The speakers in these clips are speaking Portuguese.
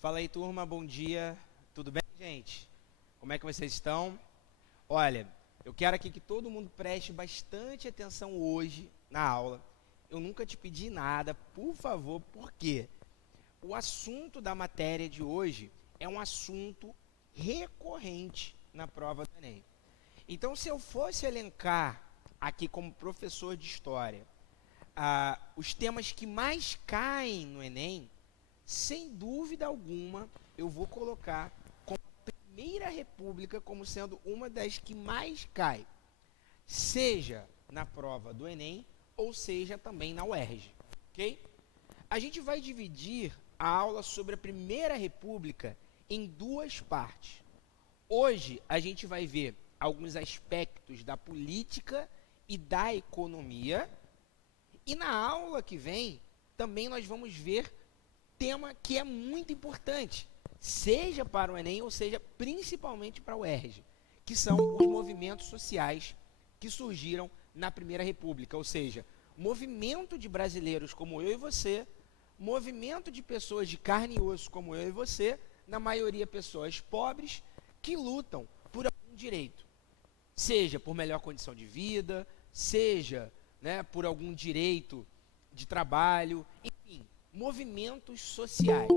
Fala aí, turma, bom dia. Tudo bem, gente? Como é que vocês estão? Olha, eu quero aqui que todo mundo preste bastante atenção hoje na aula. Eu nunca te pedi nada, por favor, porque o assunto da matéria de hoje é um assunto recorrente na prova do Enem. Então, se eu fosse elencar aqui como professor de história, os temas que mais caem no Enem, sem dúvida alguma, eu vou colocar como a Primeira República como sendo uma das que mais cai, seja na prova do Enem ou seja também na UERJ, ok? A gente vai dividir a aula sobre a Primeira República em duas partes. Hoje a gente vai ver alguns aspectos da política e da economia, e na aula que vem também nós vamos ver tema que é muito importante, seja para o Enem ou seja principalmente para o UERJ, que são os movimentos sociais que surgiram na Primeira República, ou seja, movimento de brasileiros como eu e você, movimento de pessoas de carne e osso como eu e você, na maioria pessoas pobres que lutam por algum direito, seja por melhor condição de vida, seja, por algum direito de trabalho, enfim, movimentos sociais,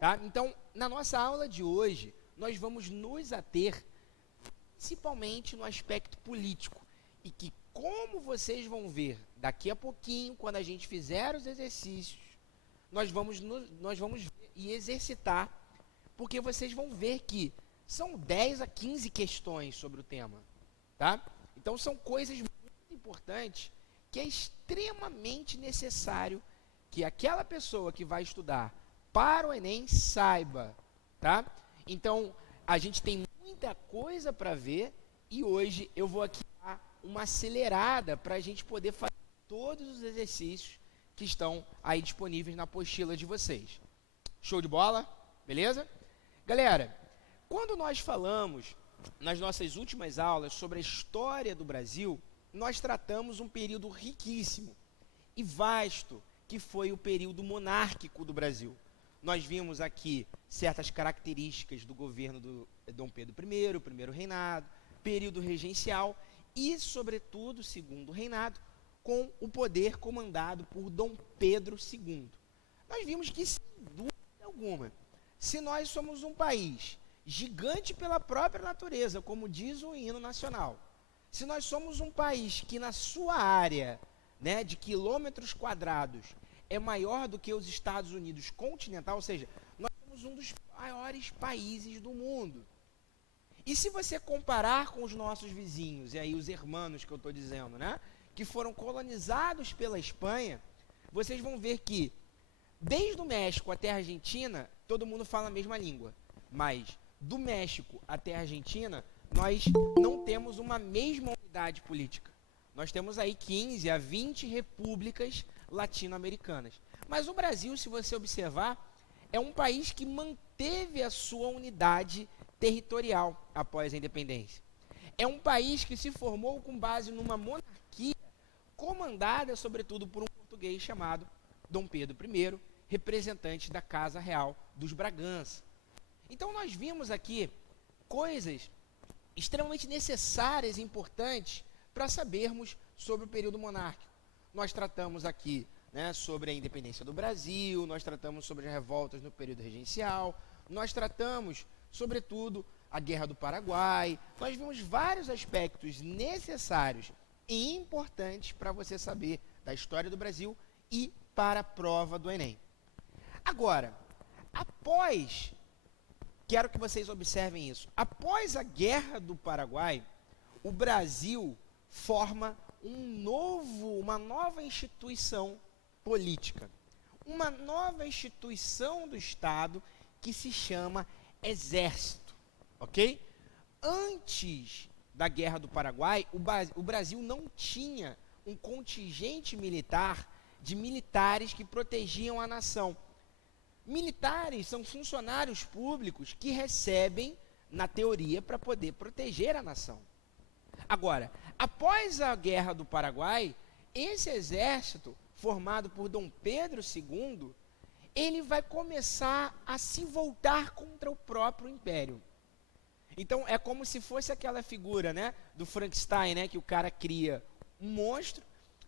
tá? Então, na nossa aula de hoje, nós vamos nos ater principalmente no aspecto político e que, como vocês vão ver daqui a pouquinho, quando a gente fizer os exercícios, nós vamos ver e exercitar, porque vocês vão ver que são 10 a 15 questões sobre o tema, tá? Então, são coisas muito importantes que é extremamente necessário que aquela pessoa que vai estudar para o Enem saiba, tá? Então, a gente tem muita coisa para ver e hoje eu vou aqui dar uma acelerada para a gente poder fazer todos os exercícios que estão aí disponíveis na apostila de vocês. Show de bola? Beleza? Galera, quando nós falamos nas nossas últimas aulas sobre a história do Brasil, nós tratamos um período riquíssimo e vasto, que foi o período monárquico do Brasil. Nós vimos aqui certas características do governo do Dom Pedro I, o primeiro reinado, período regencial e, sobretudo, o segundo reinado, com o poder comandado por Dom Pedro II. Nós vimos que, sem dúvida alguma, se nós somos um país gigante pela própria natureza, como diz o hino nacional, se nós somos um país que na sua área, de quilômetros quadrados é maior do que os Estados Unidos continental, ou seja, nós somos um dos maiores países do mundo. E se você comparar com os nossos vizinhos, e aí os hermanos que eu estou dizendo, que foram colonizados pela Espanha, vocês vão ver que desde o México até a Argentina, todo mundo fala a mesma língua, mas do México até a Argentina, nós não temos uma mesma unidade política. Nós temos aí 15 a 20 repúblicas latino-americanas. Mas o Brasil, se você observar, é um país que manteve a sua unidade territorial após a independência. É um país que se formou com base numa monarquia comandada, sobretudo, por um português chamado Dom Pedro I, representante da Casa Real dos Bragança. Então, nós vimos aqui coisas extremamente necessárias e importantes para sabermos sobre o período monárquico. Nós tratamos aqui sobre a independência do Brasil, nós tratamos sobre as revoltas no período regencial, nós tratamos, sobretudo, a Guerra do Paraguai. Nós vimos vários aspectos necessários e importantes para você saber da história do Brasil e para a prova do Enem. Agora, quero que vocês observem isso. Após a Guerra do Paraguai, o Brasil forma uma nova instituição política, uma nova instituição do Estado que se chama Exército, ok? Antes da Guerra do Paraguai, o Brasil não tinha um contingente militar de militares que protegiam a nação. Militares são funcionários públicos que recebem, na teoria, para poder proteger a nação. Agora, após a Guerra do Paraguai, esse exército, formado por Dom Pedro II, ele vai começar a se voltar contra o próprio império. Então é como se fosse aquela figura, né, do Frankenstein, né, que o cara cria um monstro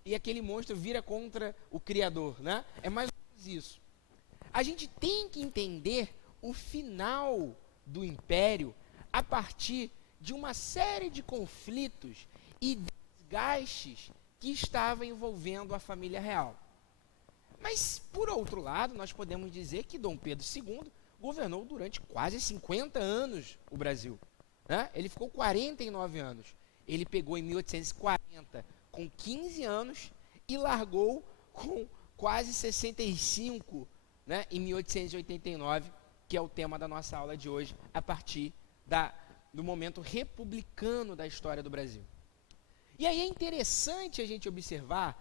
e aquele monstro vira contra o criador, né? É mais ou menos isso. A gente tem que entender o final do império a partir de uma série de conflitos e desgastes que estavam envolvendo a família real. Mas, por outro lado, nós podemos dizer que Dom Pedro II governou durante quase 50 anos o Brasil, né? Ele ficou 49 anos. Ele pegou em 1840 com 15 anos e largou com quase 65, né, em 1889, que é o tema da nossa aula de hoje, a partir do momento republicano da história do Brasil. E aí é interessante a gente observar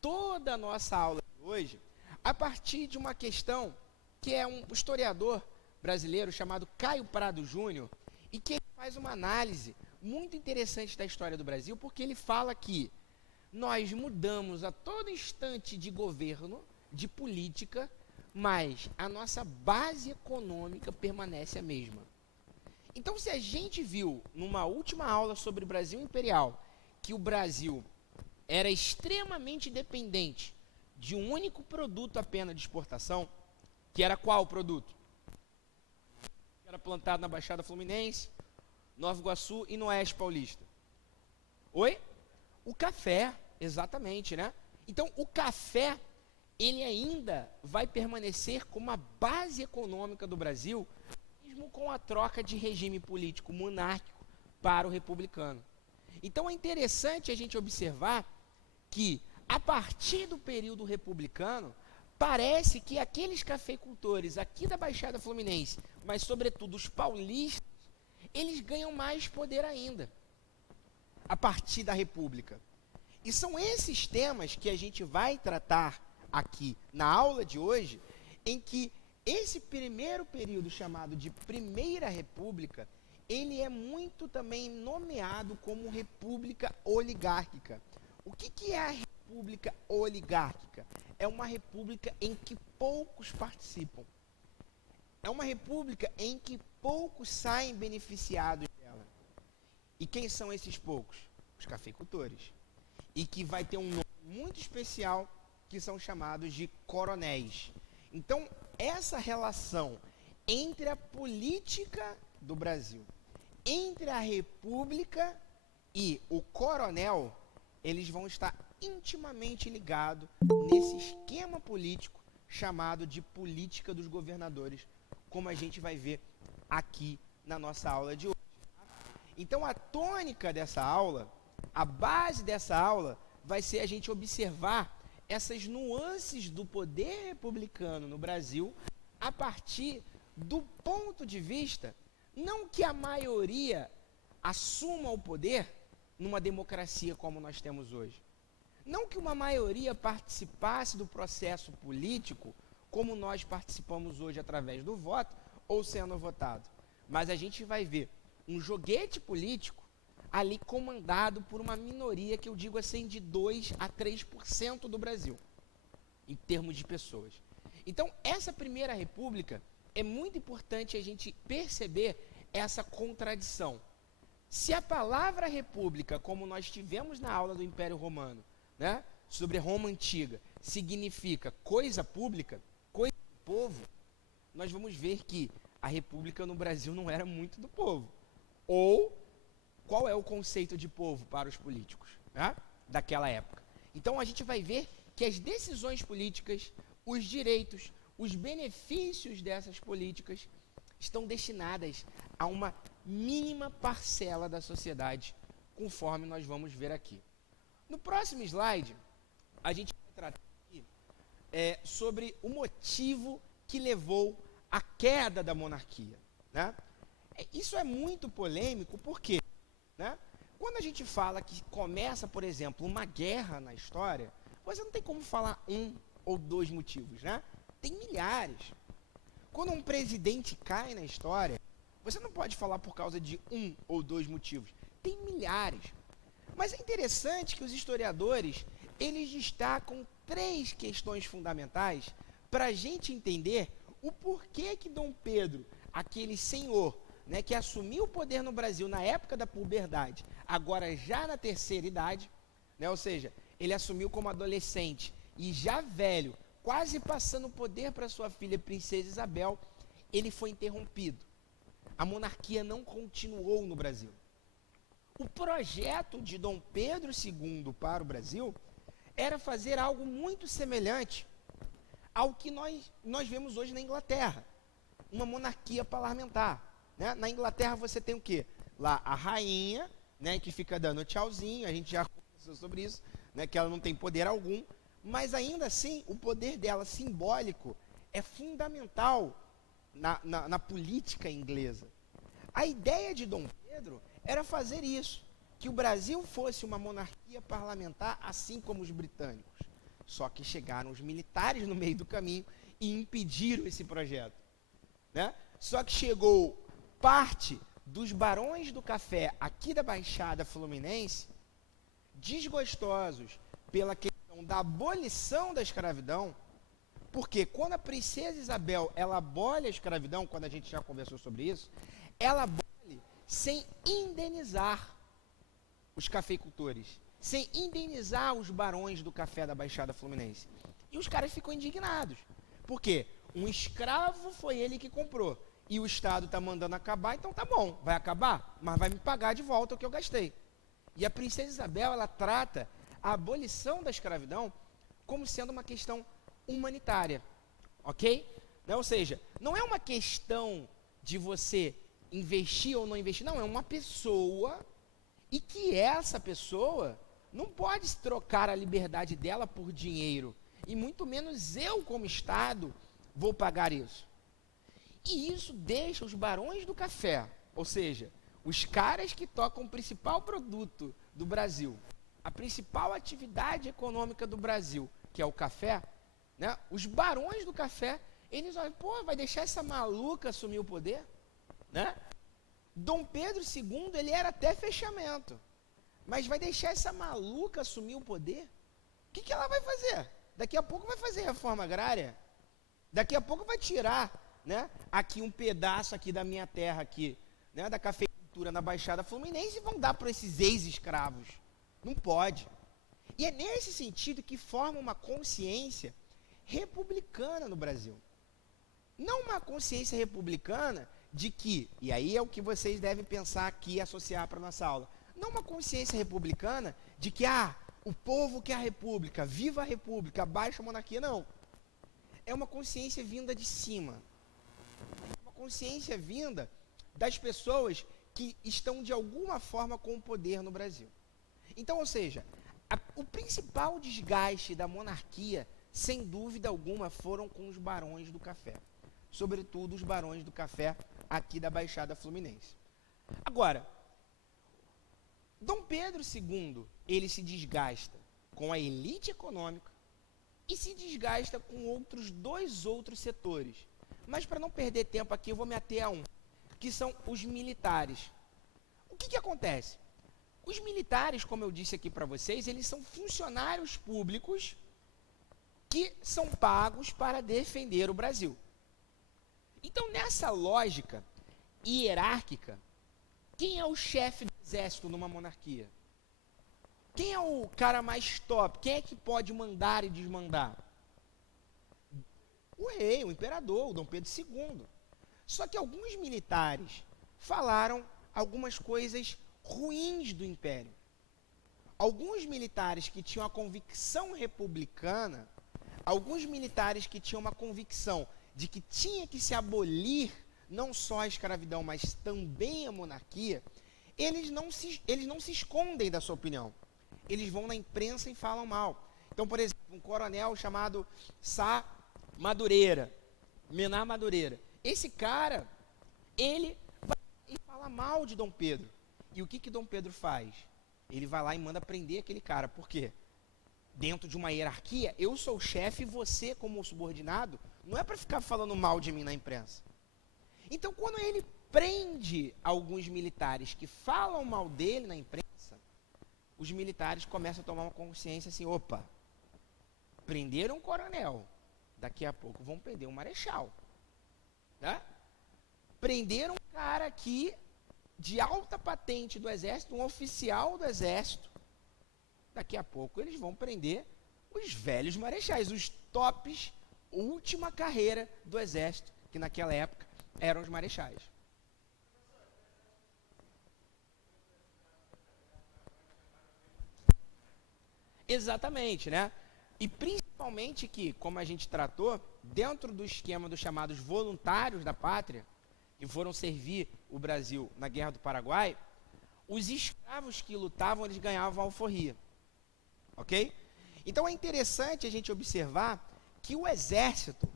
toda a nossa aula de hoje a partir de uma questão que é um historiador brasileiro chamado Caio Prado Júnior, e que ele faz uma análise muito interessante da história do Brasil, porque ele fala que nós mudamos a todo instante de governo, de política, mas a nossa base econômica permanece a mesma. Então, se a gente viu numa última aula sobre o Brasil Imperial que o Brasil era extremamente dependente de um único produto apenas de exportação, que era qual produto? Que era plantado na Baixada Fluminense, Nova Iguaçu e no Oeste Paulista. Oi? O café, exatamente, né? Então, o café, ele ainda vai permanecer como a base econômica do Brasil, mesmo com a troca de regime político monárquico para o republicano. Então, é interessante a gente observar que, a partir do período republicano, parece que aqueles cafeicultores aqui da Baixada Fluminense, mas sobretudo os paulistas, eles ganham mais poder ainda, a partir da República. E são esses temas que a gente vai tratar aqui na aula de hoje, em que esse primeiro período chamado de Primeira República, ele é muito também nomeado como República Oligárquica. O que é a República Oligárquica? É uma república em que poucos participam. É uma república em que poucos saem beneficiados dela. E quem são esses poucos? Os cafeicultores. E que vai ter um nome muito especial, que são chamados de coronéis. Então, essa relação entre a política do Brasil, entre a república e o coronel, eles vão estar intimamente ligados nesse esquema político chamado de política dos governadores, como a gente vai ver aqui na nossa aula de hoje. Então, a tônica dessa aula, a base dessa aula, vai ser a gente observar essas nuances do poder republicano no Brasil a partir do ponto de vista, não que a maioria assuma o poder numa democracia como nós temos hoje. Não que uma maioria participasse do processo político como nós participamos hoje através do voto ou sendo votado. Mas a gente vai ver um joguete político ali comandado por uma minoria que eu digo assim de 2 a 3% do Brasil, em termos de pessoas. Então, essa Primeira República, é muito importante a gente perceber essa contradição. Se a palavra república, como nós tivemos na aula do Império Romano, né, sobre Roma Antiga, significa coisa pública, coisa do povo, nós vamos ver que a república no Brasil não era muito do povo. Ou, qual é o conceito de povo para os políticos, né, daquela época? Então, a gente vai ver que as decisões políticas, os direitos, os benefícios dessas políticas estão destinadas a uma mínima parcela da sociedade, conforme nós vamos ver aqui. No próximo slide, a gente vai tratar aqui sobre o motivo que levou à queda da monarquia, né? Isso é muito polêmico, por quê? Né? Quando a gente fala que começa, por exemplo, uma guerra na história, você não tem como falar um ou dois motivos, né? Tem milhares. Quando um presidente cai na história, você não pode falar por causa de um ou dois motivos. Tem milhares. Mas é interessante que os historiadores, eles destacam 3 questões fundamentais para a gente entender o porquê que Dom Pedro, aquele senhor, né, que assumiu o poder no Brasil na época da puberdade, agora já na terceira idade, né, ou seja, ele assumiu como adolescente e já velho, quase passando o poder para sua filha, Princesa Isabel, ele foi interrompido. A monarquia não continuou no Brasil. O projeto de Dom Pedro II para o Brasil era fazer algo muito semelhante ao que nós vemos hoje na Inglaterra, uma monarquia parlamentar. Né? Na Inglaterra você tem o quê? Lá a rainha, né, que fica dando tchauzinho, a gente já conversou sobre isso, né, que ela não tem poder algum, mas ainda assim o poder dela simbólico é fundamental na política inglesa. A ideia de Dom Pedro era fazer isso, que o Brasil fosse uma monarquia parlamentar assim como os britânicos. Só que chegaram os militares no meio do caminho e impediram esse projeto. Né? Só que chegou parte dos barões do café aqui da Baixada Fluminense, desgostosos pela questão da abolição da escravidão, porque quando a Princesa Isabel ela abole a escravidão, quando a gente já conversou sobre isso, ela abole sem indenizar os cafeicultores, sem indenizar os barões do café da Baixada Fluminense. E os caras ficam indignados. Por quê? Um escravo foi ele que comprou. E o Estado está mandando acabar, então tá bom, vai acabar, mas vai me pagar de volta o que eu gastei. E a Princesa Isabel, ela trata a abolição da escravidão como sendo uma questão humanitária, ok? Né? Ou seja, não é uma questão de você investir ou não investir, não, é uma pessoa, e que essa pessoa não pode trocar a liberdade dela por dinheiro, e muito menos eu, como Estado, vou pagar isso. E isso deixa os barões do café, ou seja, os caras que tocam o principal produto do Brasil, a principal atividade econômica do Brasil, que é o café, né? Os barões do café, eles olham, pô, vai deixar essa maluca assumir o poder? Né? Dom Pedro II, ele era até fechamento, mas vai deixar essa maluca assumir o poder? O que ela vai fazer? Daqui a pouco vai fazer reforma agrária, daqui a pouco vai tirar, né, aqui um pedaço aqui da minha terra aqui, né, da cafeicultura na Baixada Fluminense, e vão dar para esses ex-escravos. Não pode. E é nesse sentido que forma uma consciência republicana no Brasil. Não uma consciência republicana de que, e aí é o que vocês devem pensar aqui e associar para a nossa aula, não uma consciência republicana de que, o povo quer a república, viva a república, baixa a monarquia, não. É uma consciência vinda de cima. Uma consciência vinda das pessoas que estão de alguma forma com o poder no Brasil. Então, ou seja, o principal desgaste da monarquia, sem dúvida alguma, foram com os barões do café. Sobretudo os barões do café aqui da Baixada Fluminense. Agora, Dom Pedro II, ele se desgasta com a elite econômica e se desgasta com dois outros setores. Mas para não perder tempo aqui, eu vou me ater a um, que são os militares. O que acontece? Os militares, como eu disse aqui para vocês, eles são funcionários públicos que são pagos para defender o Brasil. Então, nessa lógica hierárquica, quem é o chefe do exército numa monarquia? Quem é o cara mais top? Quem é que pode mandar e desmandar? O rei, o imperador, o Dom Pedro II. Só que alguns militares falaram algumas coisas ruins do império. Alguns militares que tinham a convicção republicana, alguns militares que tinham uma convicção de que tinha que se abolir não só a escravidão, mas também a monarquia, eles não se escondem da sua opinião. Eles vão na imprensa e falam mal. Então, por exemplo, um coronel chamado Sá Madureira, Menar Madureira. Esse cara, ele vai e fala mal de Dom Pedro. E o que Dom Pedro faz? Ele vai lá e manda prender aquele cara. Por quê? Dentro de uma hierarquia, eu sou o chefe e você, como subordinado, não é para ficar falando mal de mim na imprensa. Então, quando ele prende alguns militares que falam mal dele na imprensa, os militares começam a tomar uma consciência assim, opa, prenderam um coronel daqui a pouco vão prender um marechal. Né? Prenderam um cara aqui de alta patente do exército, um oficial do exército. Daqui a pouco eles vão prender os velhos marechais, os tops, última carreira do exército, que naquela época eram os marechais. Exatamente, né? E principalmente que, como a gente tratou, dentro do esquema dos chamados voluntários da pátria, que foram servir o Brasil na Guerra do Paraguai, os escravos que lutavam, eles ganhavam alforria. Ok? Então é interessante a gente observar que o exército,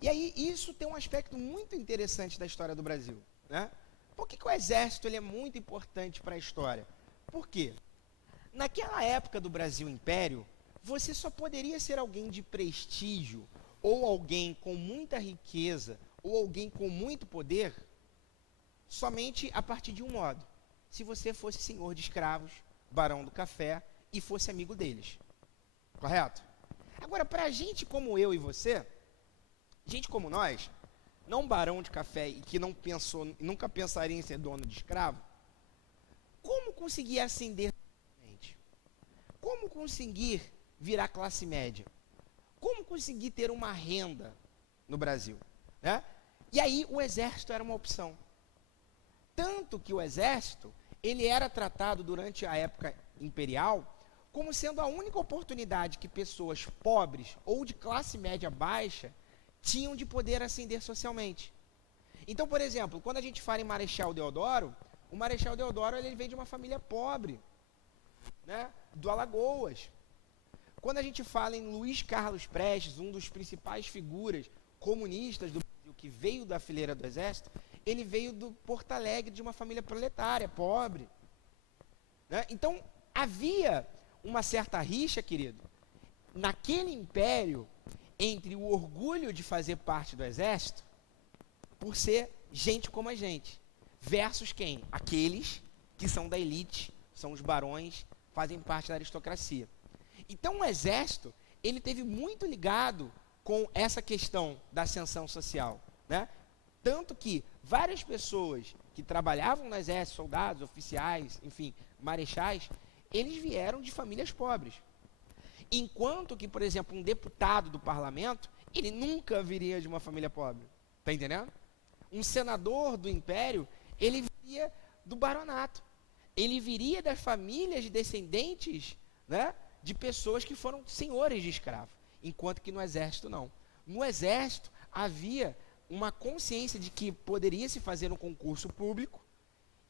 e aí isso tem um aspecto muito interessante da história do Brasil, né? Por que o exército ele é muito importante para a história? Por quê? Naquela época do Brasil Império, você só poderia ser alguém de prestígio, ou alguém com muita riqueza, ou alguém com muito poder, somente a partir de um modo: se você fosse senhor de escravos, barão do café, e fosse amigo deles. Correto? Agora, para gente como eu e você, gente como nós, não barão de café e que não pensou, nunca pensaria em ser dono de escravo, como conseguir ascender? Como conseguir virar classe média? Como conseguir ter uma renda no Brasil? Né? E aí o exército era uma opção. Tanto que o exército, ele era tratado durante a época imperial como sendo a única oportunidade que pessoas pobres ou de classe média baixa tinham de poder ascender socialmente. Então, por exemplo, quando a gente fala em Marechal Deodoro, o Marechal Deodoro ele veio de uma família pobre, né, do Alagoas. Quando a gente fala em Luiz Carlos Prestes, um dos principais figuras comunistas do Brasil, que veio da fileira do exército, ele veio do Porto Alegre, de uma família proletária, pobre. Né? Então, havia uma certa rixa, querido, naquele império, entre o orgulho de fazer parte do exército, por ser gente como a gente, versus quem? Aqueles que são da elite, são os barões, fazem parte da aristocracia. Então o exército, ele teve muito ligado com essa questão da ascensão social, né? Tanto que várias pessoas que trabalhavam no exército, soldados, oficiais, enfim, marechais, eles vieram de famílias pobres. Enquanto que, por exemplo, um deputado do parlamento, ele nunca viria de uma família pobre. Tá entendendo? Um senador do império, ele viria do baronato. Ele viria das famílias descendentes, né, de pessoas que foram senhores de escravo. Enquanto que no exército não. No exército havia uma consciência de que poderia se fazer um concurso público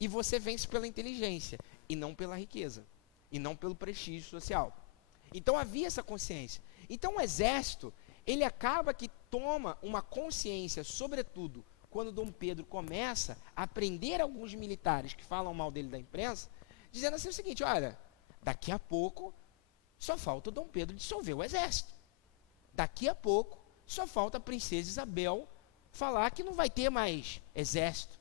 e você vence pela inteligência e não pela riqueza e não pelo prestígio social. Então havia essa consciência. Então o exército, ele acaba que toma uma consciência, sobretudo quando Dom Pedro começa a prender alguns militares que falam mal dele da imprensa, dizendo assim o seguinte: olha, daqui a pouco só falta o Dom Pedro dissolver o exército. Daqui a pouco só falta a princesa Isabel falar que não vai ter mais exército,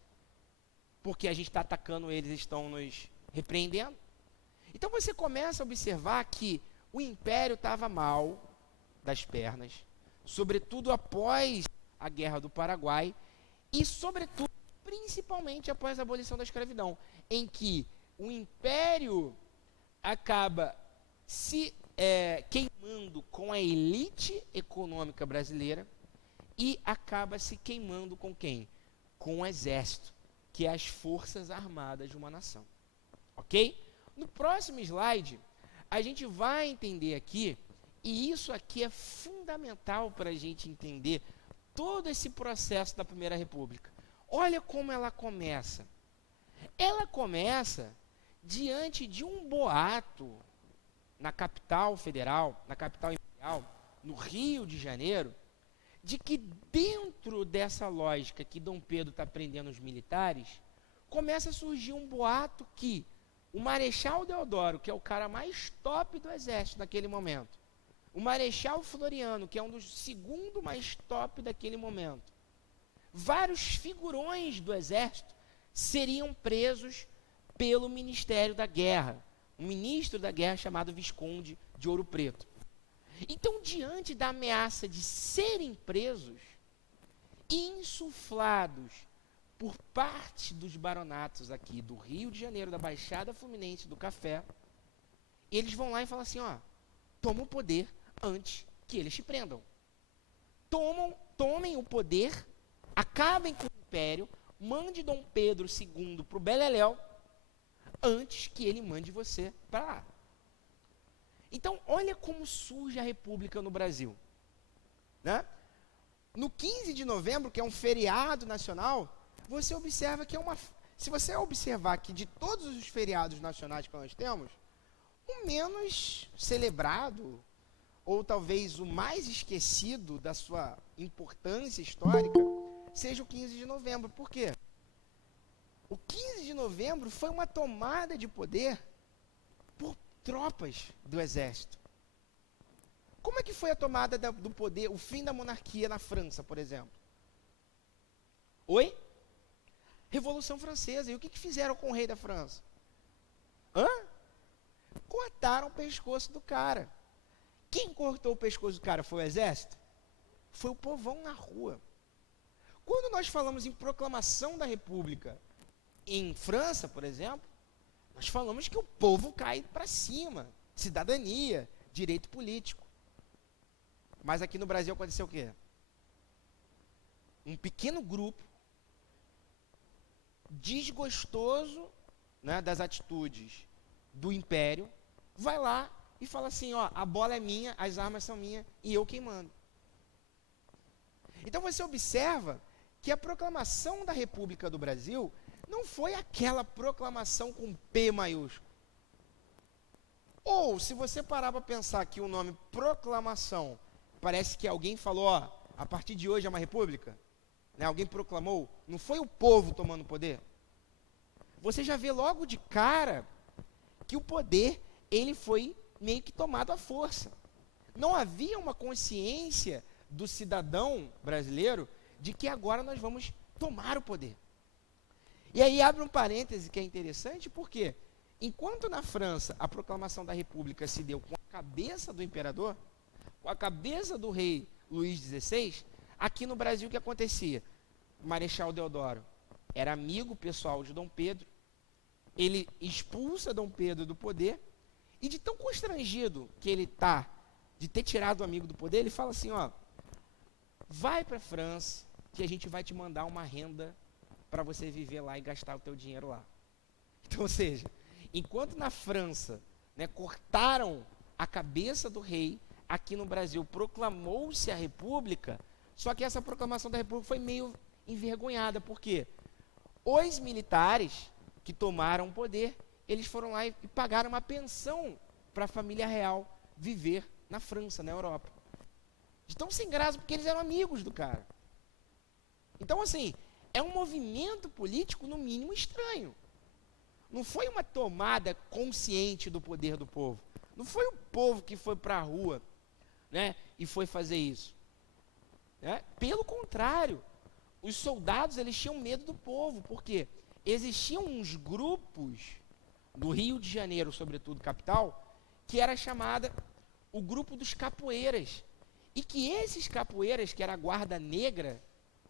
porque a gente está atacando eles, estão nos repreendendo. Então você começa a observar que o império estava mal das pernas, sobretudo após a Guerra do Paraguai e, sobretudo, principalmente após a abolição da escravidão, em que o império acaba se queimando com a elite econômica brasileira e acaba se queimando com quem? Com o exército, que é as forças armadas de uma nação. Ok? No próximo slide, a gente vai entender aqui, e isso aqui é fundamental para a gente entender todo esse processo da Primeira República. Olha como ela começa. Ela começa diante de um boato na capital federal, na capital imperial, no Rio de Janeiro, de que dentro dessa lógica que Dom Pedro está prendendo os militares, começa a surgir um boato que o Marechal Deodoro, que é o cara mais top do exército naquele momento, o Marechal Floriano, que é um dos segundo mais top daquele momento, vários figurões do exército seriam presos pelo Ministério da Guerra, um ministro da Guerra chamado Visconde de Ouro Preto. Então, diante da ameaça de serem presos e insuflados por parte dos baronatos aqui do Rio de Janeiro, da Baixada Fluminense, do Café, eles vão lá e falam assim, ó, toma o poder antes que eles te prendam. Tomem o poder, acabem com o império, mande Dom Pedro II para o Beleléu, antes que ele mande você para lá. Então, olha como surge a República no Brasil. Né? No 15 de novembro, que é um feriado nacional, você observa que é uma... Se você observar que de todos os feriados nacionais que nós temos, o menos celebrado, ou talvez o mais esquecido da sua importância histórica, seja o 15 de novembro. Por quê? O 15 de novembro foi uma tomada de poder por tropas do exército. Como é que foi a tomada do poder, o fim da monarquia na França, por exemplo? Oi? Revolução Francesa. E o que fizeram com o rei da França? Cortaram o pescoço do cara. Quem cortou o pescoço do cara foi o exército? Foi o povão na rua. Quando nós falamos em proclamação da República em França, por exemplo, nós falamos que o povo cai para cima. Cidadania, direito político. Mas aqui no Brasil aconteceu o quê? Um pequeno grupo desgostoso, né, das atitudes do império, vai lá e fala assim, ó, a bola é minha, as armas são minhas e eu quem mando. Então você observa que a proclamação da República do Brasil não foi aquela proclamação com P maiúsculo. Ou, se você parar para pensar que o nome proclamação, parece que alguém falou, ó, a partir de hoje é uma república, né, alguém proclamou, não foi o povo tomando poder. Você já vê logo de cara que o poder, ele foi meio que tomado à força. Não havia uma consciência do cidadão brasileiro de que agora nós vamos tomar o poder. E aí abre um parêntese que é interessante, porque enquanto na França a proclamação da República se deu com a cabeça do imperador, com a cabeça do rei Luís XVI, aqui no Brasil o que acontecia? O Marechal Deodoro era amigo pessoal de Dom Pedro, ele expulsa Dom Pedro do poder, e de tão constrangido que ele está de ter tirado o amigo do poder, ele fala assim, ó, vai para a França, que a gente vai te mandar uma renda para você viver lá e gastar o teu dinheiro lá. Então, ou seja, enquanto na França, né, cortaram a cabeça do rei, aqui no Brasil proclamou-se a República, só que essa proclamação da República foi meio envergonhada, porque os militares que tomaram o poder, eles foram lá e pagaram uma pensão para a família real viver na França, na Europa. De tão sem graça, porque eles eram amigos do cara. Então, assim, é um movimento político, no mínimo, estranho. Não foi uma tomada consciente do poder do povo. Não foi o povo que foi para a rua, né, e foi fazer isso. Né? Pelo contrário, os soldados, eles tinham medo do povo, porque existiam uns grupos do Rio de Janeiro, sobretudo capital, que era chamada o grupo dos capoeiras. E que esses capoeiras, que era a guarda negra,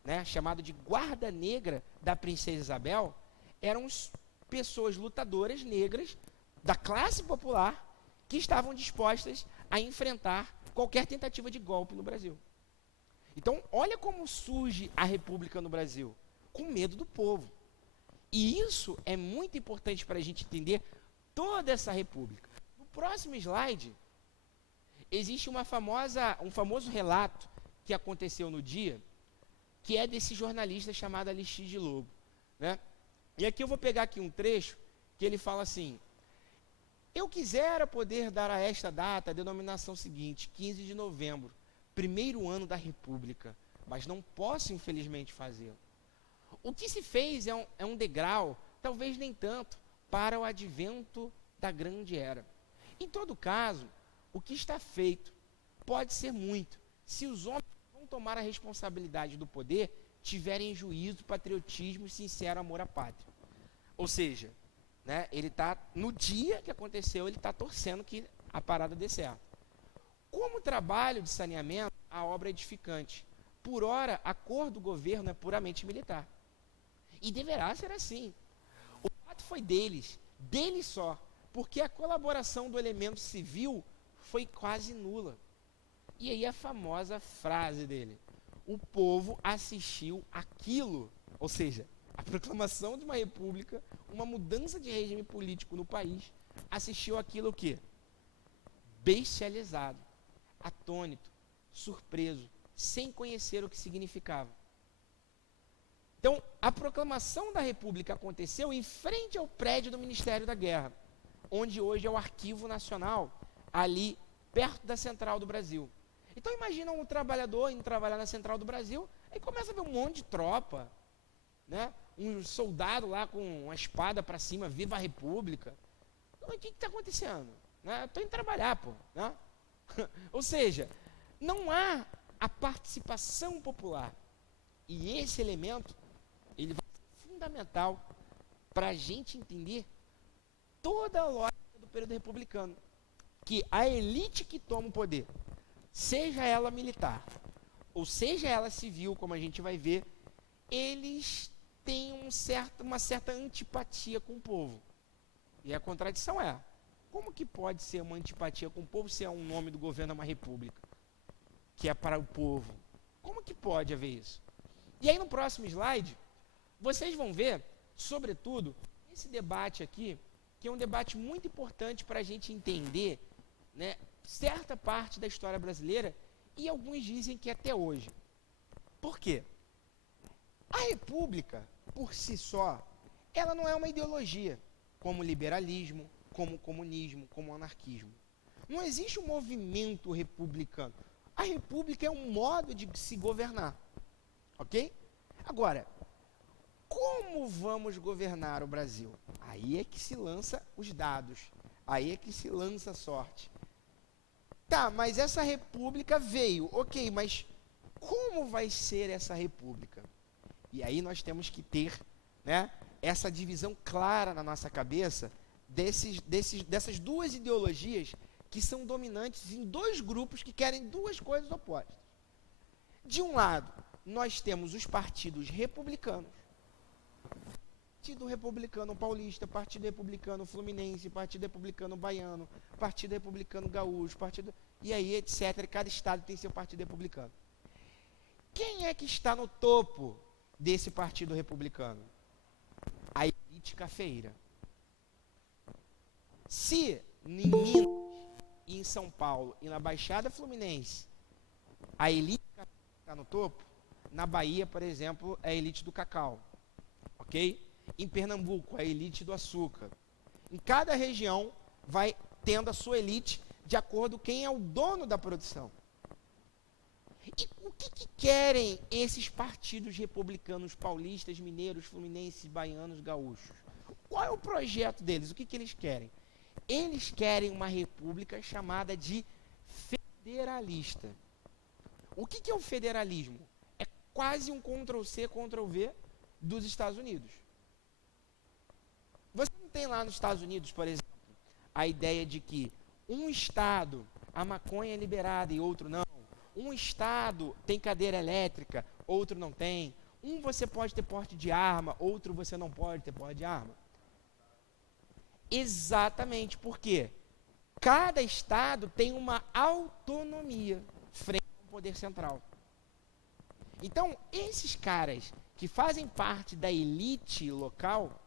né, chamado de guarda negra da princesa Isabel, eram pessoas lutadoras negras da classe popular que estavam dispostas a enfrentar qualquer tentativa de golpe no Brasil. Então, olha como surge a República no Brasil, com medo do povo. E isso é muito importante para a gente entender toda essa República. No próximo slide, existe um famoso relato que aconteceu no dia, que é desse jornalista chamado Alexis Lobo. Né? E aqui eu vou pegar aqui um trecho que ele fala assim, eu quisera poder dar a esta data a denominação seguinte, 15 de novembro, primeiro ano da República, mas não posso infelizmente fazê-lo. O que se fez é um degrau, talvez nem tanto, para o advento da grande era. Em todo caso, o que está feito pode ser muito, se os homens que vão tomar a responsabilidade do poder tiverem juízo, patriotismo e sincero amor à pátria. Ou seja, né, ele está, no dia que aconteceu, ele está torcendo que a parada dê certo. Como trabalho de saneamento, a obra é edificante. Por ora, a cor do governo é puramente militar. E deverá ser assim. O fato foi deles só, porque a colaboração do elemento civil foi quase nula. E aí a famosa frase dele: o povo assistiu aquilo, ou seja, a proclamação de uma república, uma mudança de regime político no país, assistiu aquilo o quê? Bestializado, atônito, surpreso, sem conhecer o que significava. Então, a proclamação da república aconteceu em frente ao prédio do Ministério da Guerra, onde hoje é o Arquivo Nacional, ali perto da Central do Brasil. Então imagina um trabalhador indo trabalhar na Central do Brasil, aí começa a ver um monte de tropa, né? Um soldado lá com uma espada para cima, viva a República. Então, o que está acontecendo? Né? Estou indo trabalhar, pô. Né? Ou seja, não há a participação popular. E esse elemento, ele vai ser fundamental para a gente entender toda a lógica do período republicano. Que a elite que toma o poder, seja ela militar, ou seja ela civil, como a gente vai ver, eles têm uma certa antipatia com o povo. E a contradição é, como que pode ser uma antipatia com o povo se é um nome do governo, uma república, que é para o povo? Como que pode haver isso? E aí no próximo slide, vocês vão ver, sobretudo, esse debate aqui, que é um debate muito importante para a gente entender, né, certa parte da história brasileira, e alguns dizem que até hoje. Por quê? A república, por si só, ela não é uma ideologia, como liberalismo, como comunismo, como anarquismo. Não existe um movimento republicano. A república é um modo de se governar, ok? Agora, como vamos governar o Brasil? Aí é que se lança os dados, aí é que se lança a sorte. Tá, mas essa república veio, ok, mas como vai ser essa república? E aí nós temos que ter, né, essa divisão clara na nossa cabeça dessas duas ideologias que são dominantes em dois grupos que querem duas coisas opostas. De um lado, nós temos os partidos republicanos, Partido Republicano Paulista, Partido Republicano Fluminense, Partido Republicano Baiano, Partido Republicano Gaúcho, e aí, etc. Cada estado tem seu partido republicano. Quem é que está no topo desse partido republicano? A elite cafeeira. Se em Minas, e em São Paulo e na Baixada Fluminense a elite está no topo, na Bahia, por exemplo, é a elite do cacau, ok? Em Pernambuco, a elite do açúcar. Em cada região vai tendo a sua elite de acordo com quem é o dono da produção. E o que querem esses partidos republicanos paulistas, mineiros, fluminenses, baianos, gaúchos? Qual é o projeto deles? O que eles querem? Eles querem uma república chamada de federalista. O que é o federalismo? É quase um Ctrl-C, Ctrl-V dos Estados Unidos. Você não tem lá nos Estados Unidos, por exemplo, a ideia de que um estado, a maconha é liberada e outro não. Um estado tem cadeira elétrica, outro não tem. Um você pode ter porte de arma, outro você não pode ter porte de arma. Exatamente, porque cada estado tem uma autonomia frente ao poder central. Então, esses caras que fazem parte da elite local,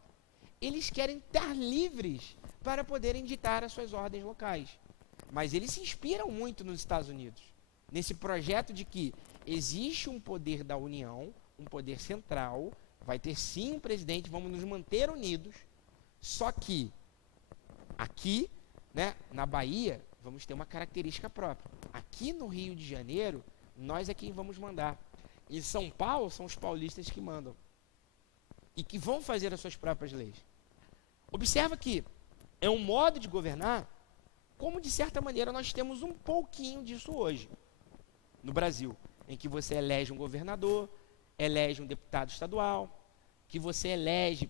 eles querem estar livres para poderem ditar as suas ordens locais. Mas eles se inspiram muito nos Estados Unidos, nesse projeto de que existe um poder da União, um poder central, vai ter sim um presidente, vamos nos manter unidos, só que aqui, né, na Bahia, vamos ter uma característica própria. Aqui no Rio de Janeiro, nós é quem vamos mandar. Em São Paulo, são os paulistas que mandam. E que vão fazer as suas próprias leis. Observa que é um modo de governar, como de certa maneira nós temos um pouquinho disso hoje, no Brasil, em que você elege um governador, elege um deputado estadual, que você elege,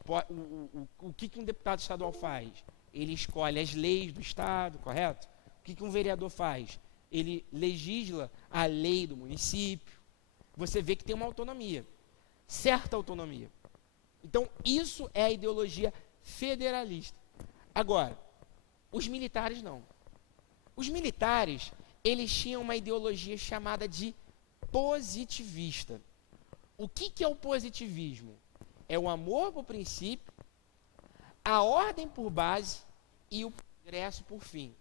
o que um deputado estadual faz? Ele escolhe as leis do estado, correto? O que um vereador faz? ele legisla a lei do município. Você vê que tem uma autonomia, certa autonomia. Então, isso é a ideologia federalista. Agora, os militares não. Os militares, eles tinham uma ideologia chamada de positivista. O que é o positivismo? É o amor por princípio, a ordem por base e o progresso por fim.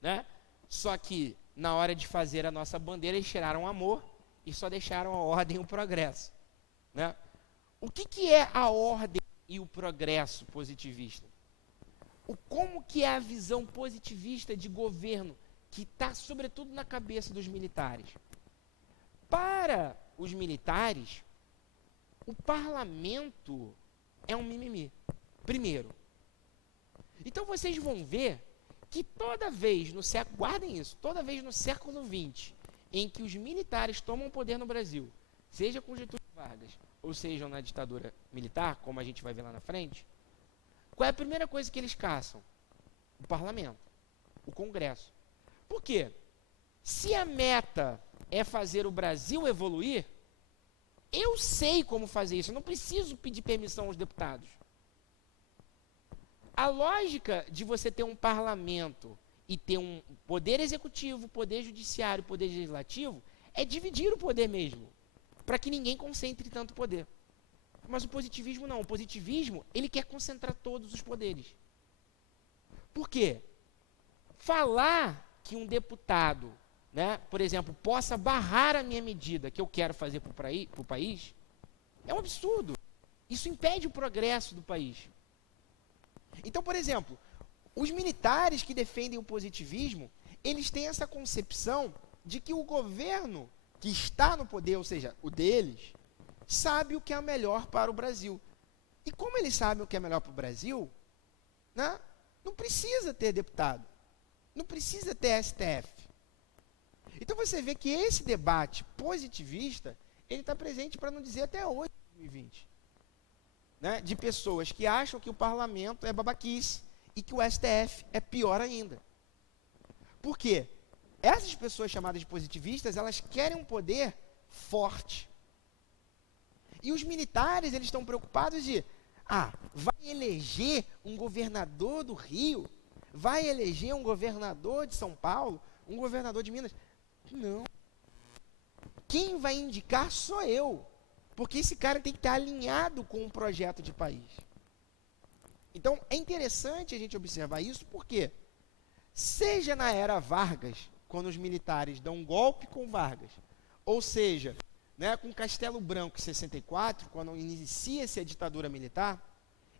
Né? Só que, na hora de fazer a nossa bandeira, eles tiraram o amor e só deixaram a ordem e o progresso. Né? O que é a ordem e o progresso positivista? Como que é a visão positivista de governo que está, sobretudo, na cabeça dos militares? Para os militares, o parlamento é um mimimi, primeiro. Então vocês vão ver que toda vez no século, guardem isso, toda vez no século XX, em que os militares tomam poder no Brasil, seja com Getúlio Vargas, ou seja na ditadura militar, como a gente vai ver lá na frente, qual é a primeira coisa que eles caçam? O parlamento, o Congresso. Por quê? Se a meta é fazer o Brasil evoluir, eu sei como fazer isso, eu não preciso pedir permissão aos deputados. A lógica de você ter um parlamento e ter um poder executivo, poder judiciário, poder legislativo, é dividir o poder mesmo, para que ninguém concentre tanto poder. Mas o positivismo não, o positivismo, ele quer concentrar todos os poderes. Por quê? Falar que um deputado, né, por exemplo, possa barrar a minha medida que eu quero fazer para o país, é um absurdo. Isso impede o progresso do país. Então, por exemplo, os militares que defendem o positivismo, eles têm essa concepção de que o governo que está no poder, ou seja, o deles, sabe o que é melhor para o Brasil. E como eles sabem o que é melhor para o Brasil, né, não precisa ter deputado, não precisa ter STF. Então você vê que esse debate positivista, ele está presente, para não dizer até hoje, 2020. Né, de pessoas que acham que o parlamento é babaquice e que o STF é pior ainda. Por quê? Essas pessoas chamadas de positivistas, elas querem um poder forte. E os militares, eles estão preocupados de, vai eleger um governador do Rio, vai eleger um governador de São Paulo, um governador de Minas. Não. Quem vai indicar sou eu. Porque esse cara tem que estar alinhado com um projeto de país. Então, é interessante a gente observar isso, porque, seja na era Vargas, quando os militares dão um golpe com Vargas, ou seja, né, com Castelo Branco em 64, quando inicia-se a ditadura militar,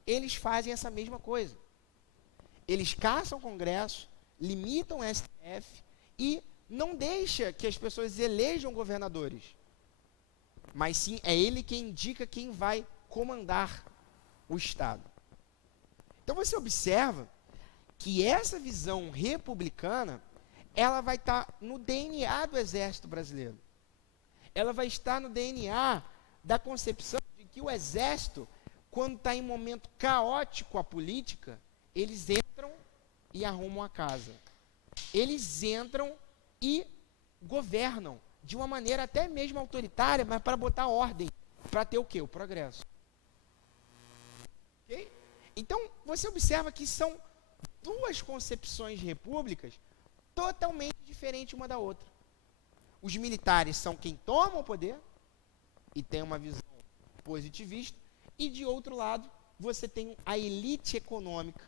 eles fazem essa mesma coisa. Eles caçam o Congresso, limitam o STF e não deixam que as pessoas elejam governadores. Mas sim, é ele quem indica quem vai comandar o Estado. Então você observa que essa visão republicana, ela vai estar no DNA do Exército Brasileiro. Ela vai estar no DNA da concepção de que o Exército, quando está em momento caótico a política, eles entram e arrumam a casa. Eles entram e governam de uma maneira até mesmo autoritária, mas para botar ordem, para ter o quê? O progresso. Okay? Então, você observa que são duas concepções de repúblicas totalmente diferentes uma da outra. Os militares são quem toma o poder e tem uma visão positivista, e de outro lado, você tem a elite econômica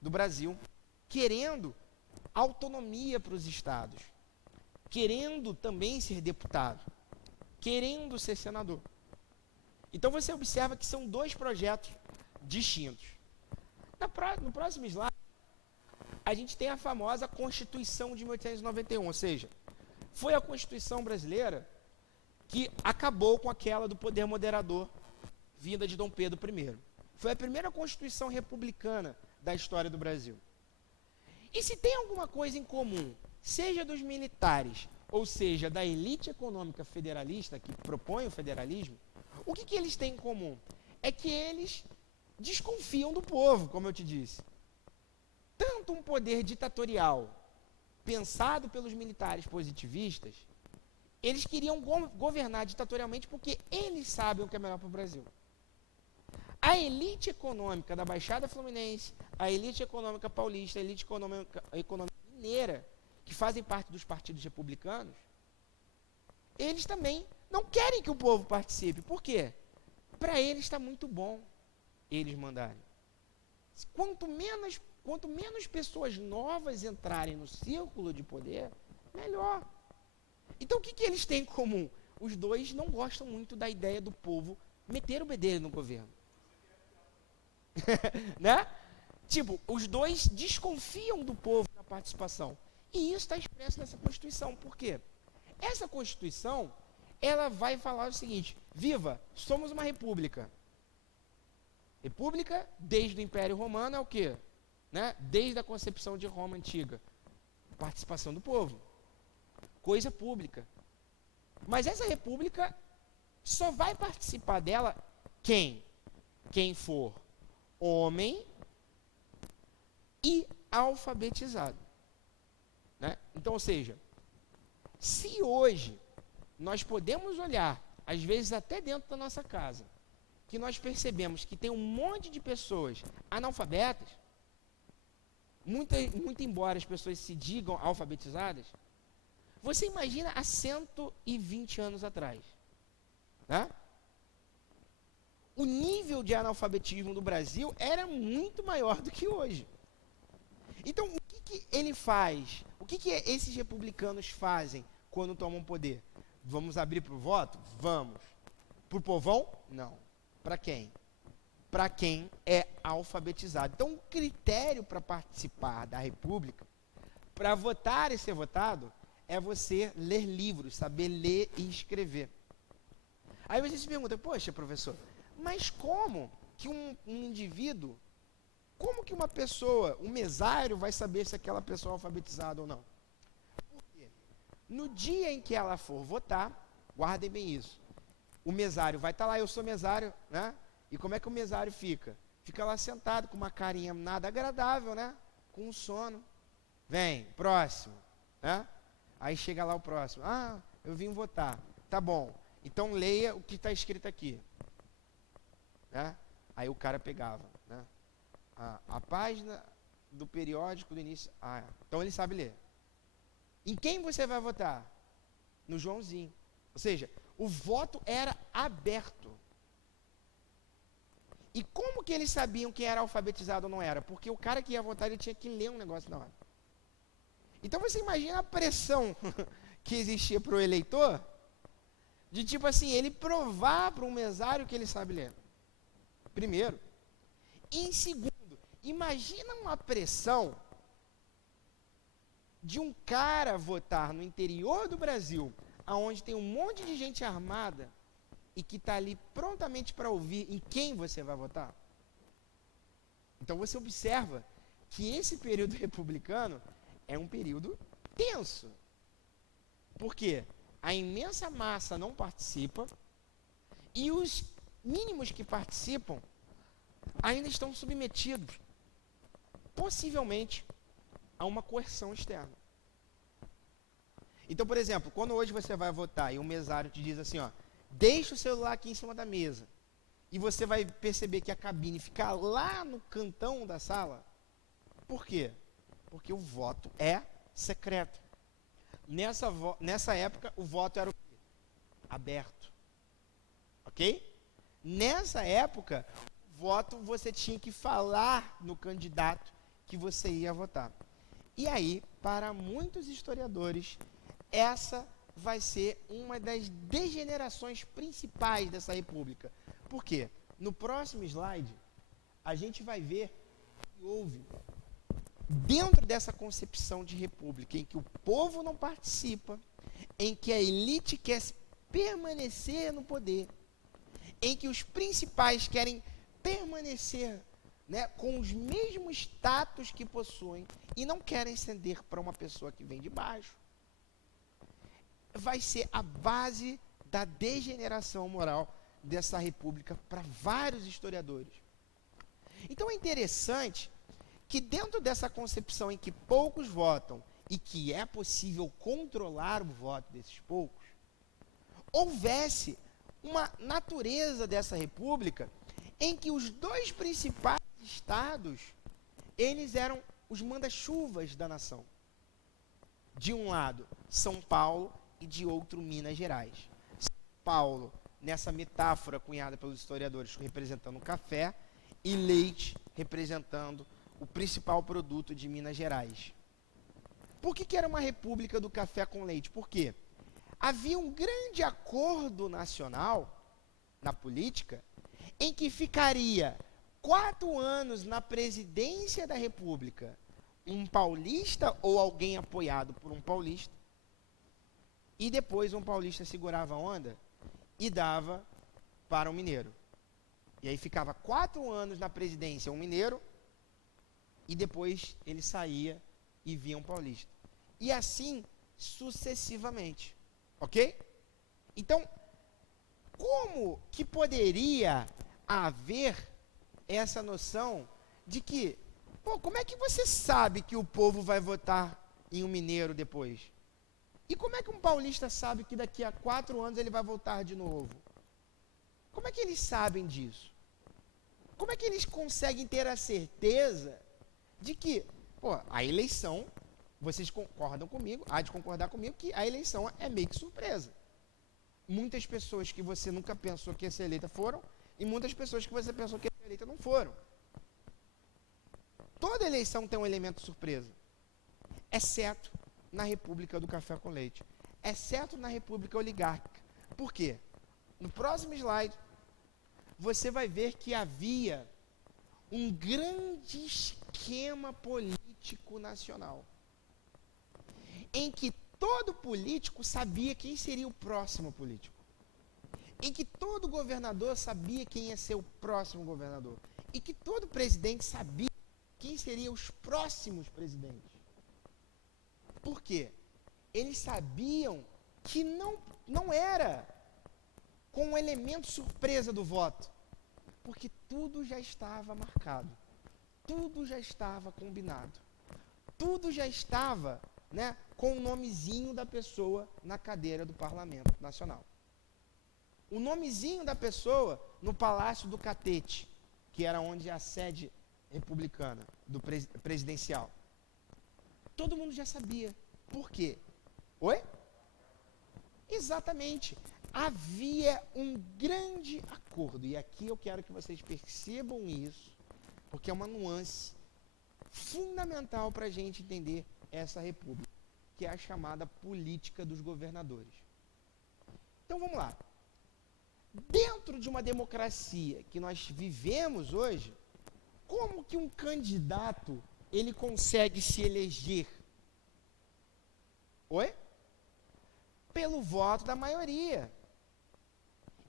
do Brasil querendo autonomia para os estados, querendo também ser deputado, querendo ser senador. Então você observa que são dois projetos distintos. No próximo slide, a gente tem a famosa Constituição de 1891, ou seja, foi a Constituição brasileira que acabou com aquela do poder moderador vinda de Dom Pedro I. Foi a primeira Constituição republicana da história do Brasil. E se tem alguma coisa em comum, seja dos militares, ou seja, da elite econômica federalista que propõe o federalismo, o que eles têm em comum? É que eles desconfiam do povo, como eu te disse. Tanto um poder ditatorial pensado pelos militares positivistas, eles queriam governar ditatorialmente porque eles sabem o que é melhor para o Brasil. A elite econômica da Baixada Fluminense, a elite econômica paulista, a elite econômica mineira, que fazem parte dos partidos republicanos, eles também não querem que o povo participe. Por quê? Para eles está muito bom eles mandarem. Quanto menos pessoas novas entrarem no círculo de poder, melhor. Então o que eles têm em comum? Os dois não gostam muito da ideia do povo meter o bedelho no governo. Né? Tipo, os dois desconfiam do povo na participação. E isso está expresso nessa Constituição. Por quê? Essa Constituição, ela vai falar o seguinte: viva, somos uma república. República, desde o Império Romano, é o quê? Né? Desde a concepção de Roma antiga. Participação do povo. Coisa pública. Mas essa república só vai participar dela quem? Quem for homem e alfabetizado. Né? Então, ou seja, se hoje nós podemos olhar, às vezes até dentro da nossa casa, que nós percebemos que tem um monte de pessoas analfabetas, muito embora as pessoas se digam alfabetizadas, você imagina há 120 anos atrás. Né? O nível de analfabetismo do Brasil era muito maior do que hoje. Então, o que ele faz? O que esses republicanos fazem quando tomam poder? Vamos abrir para o voto? Vamos. Para o povão? Não. Para quem? Para quem é alfabetizado. Então, o critério para participar da República, para votar e ser votado, é você ler livros, saber ler e escrever. Aí você se pergunta: poxa, professor, mas como que um indivíduo, como que uma pessoa, um mesário, vai saber se aquela pessoa é alfabetizada ou não? Por quê? No dia em que ela for votar, guardem bem isso, o mesário vai estar lá, eu sou mesário, né? E como é que o mesário fica? Fica lá sentado com uma carinha nada agradável, né? Com um sono. Vem, próximo, né? Aí chega lá o próximo. Ah, eu vim votar. Tá bom. Então leia o que está escrito aqui. Né? Aí o cara pegava, né? A página do periódico do início. Ah, então ele sabe ler. Em quem você vai votar? No Joãozinho. Ou seja, o voto era aberto. E como que eles sabiam quem era alfabetizado ou não era? Porque o cara que ia votar, ele tinha que ler um negócio na hora. Então você imagina a pressão que existia para o eleitor, de tipo assim, ele provar para um mesário que ele sabe ler. Primeiro. E em segundo, imagina uma pressão de um cara votar no interior do Brasil, onde tem um monte de gente armada e que está ali prontamente para ouvir em quem você vai votar. Então você observa que esse período republicano é um período tenso. Por quê? A imensa massa não participa e os mínimos que participam ainda estão submetidos, possivelmente, a uma coerção externa. Então, por exemplo, quando hoje você vai votar e um mesário te diz assim, ó, deixa o celular aqui em cima da mesa, e você vai perceber que a cabine fica lá no cantão da sala, por quê? Porque o voto é secreto. Nessa época, o voto era o quê? Aberto. Ok? Nessa época, o voto você tinha que falar no candidato que você ia votar. E aí, para muitos historiadores, essa vai ser uma das degenerações principais dessa república. Por quê? No próximo slide, a gente vai ver que houve, dentro dessa concepção de república, em que o povo não participa, em que a elite quer permanecer no poder, em que os principais querem permanecer, né, com os mesmos status que possuem e não querem ceder para uma pessoa que vem de baixo, vai ser a base da degeneração moral dessa república para vários historiadores. Então é interessante que dentro dessa concepção em que poucos votam e que é possível controlar o voto desses poucos, houvesse uma natureza dessa república em que os dois principais estados, eles eram os manda-chuvas da nação. De um lado, São Paulo, e de outro, Minas Gerais. São Paulo, nessa metáfora cunhada pelos historiadores, representando o café, e leite, representando o principal produto de Minas Gerais. Por que era uma república do café com leite? Por quê? Havia um grande acordo nacional, na política, em que ficaria 4 anos na presidência da república um paulista ou alguém apoiado por um paulista, e depois um paulista segurava a onda e dava para um mineiro. E aí ficava 4 anos na presidência um mineiro, e depois ele saía e vinha um paulista. E assim sucessivamente. Ok? Então, como que poderia haver essa noção de que, pô, como é que você sabe que o povo vai votar em um mineiro depois? E como é que um paulista sabe que daqui a 4 anos ele vai votar de novo? Como é que eles sabem disso? Como é que eles conseguem ter a certeza de que, pô, a eleição, vocês concordam comigo, há de concordar comigo, que a eleição é meio que surpresa. Muitas pessoas que você nunca pensou que ia ser eleita foram, e muitas pessoas que você pensou que ia ser eleita não foram. Toda eleição tem um elemento surpresa, exceto na República do Café com Leite, exceto na República Oligárquica. Por quê? No próximo slide, você vai ver que havia um grande esquema político nacional, em que todo político sabia quem seria o próximo político, em que todo governador sabia quem ia ser o próximo governador, e que todo presidente sabia quem seriam os próximos presidentes. Por quê? Eles sabiam que não era com o elemento surpresa do voto, porque tudo já estava marcado, tudo já estava combinado, tudo já estava, né, com o nomezinho da pessoa na cadeira do Parlamento Nacional. O nomezinho da pessoa no Palácio do Catete, que era onde é a sede republicana, presidencial. Todo mundo já sabia. Por quê? Oi? Exatamente. Havia um grande acordo. E aqui eu quero que vocês percebam isso, porque é uma nuance fundamental para a gente entender essa república, que é a chamada política dos governadores. Então vamos lá. Dentro de uma democracia que nós vivemos hoje, como que um candidato ele consegue se eleger? Oi? Pelo voto da maioria.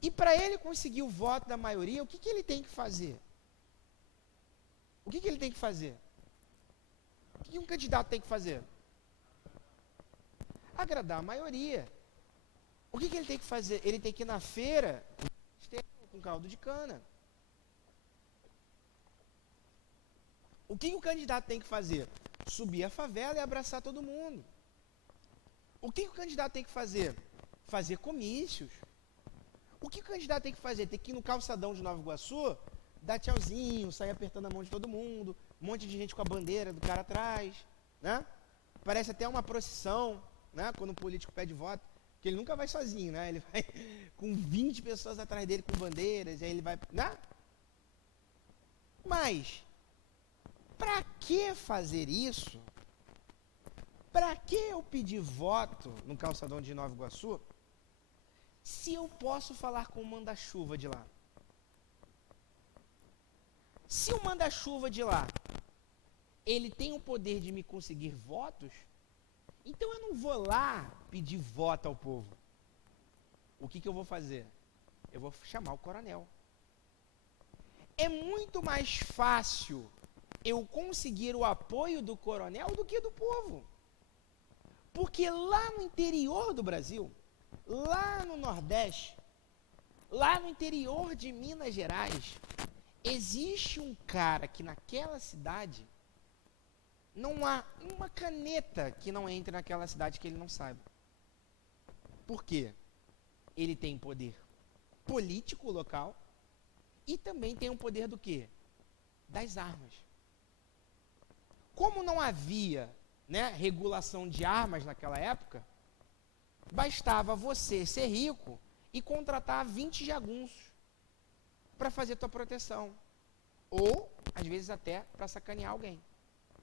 E para ele conseguir o voto da maioria, o que ele tem que fazer? O que ele tem que fazer? O que um candidato tem que fazer? Agradar a maioria. O que ele tem que fazer? Ele tem que ir na feira com caldo de cana. O que o candidato tem que fazer? Subir a favela e abraçar todo mundo. O que o candidato tem que fazer? Fazer comícios. O que o candidato tem que fazer? Tem que ir no calçadão de Nova Iguaçu, dar tchauzinho, sair apertando a mão de todo mundo, um monte de gente com a bandeira do cara atrás, né? Parece até uma procissão, né? Quando um político pede voto, que ele nunca vai sozinho, né? Ele vai com 20 pessoas atrás dele com bandeiras, aí ele vai, né? Mas para que fazer isso? Para que eu pedir voto no calçadão de Nova Iguaçu, se eu posso falar com o manda-chuva de lá? Se o manda-chuva de lá, ele tem o poder de me conseguir votos, então eu não vou lá pedir voto ao povo. O que eu vou fazer? Eu vou chamar o coronel. É muito mais fácil eu conseguir o apoio do coronel do que do povo. Porque lá no interior do Brasil, lá no Nordeste, lá no interior de Minas Gerais, existe um cara que naquela cidade, não há uma caneta que não entre naquela cidade que ele não saiba. Por quê? Ele tem poder político local e também tem um poder do quê? Das armas. Como não havia, né, regulação de armas naquela época, bastava você ser rico e contratar 20 jagunços para fazer tua proteção. Ou, às vezes, até para sacanear alguém,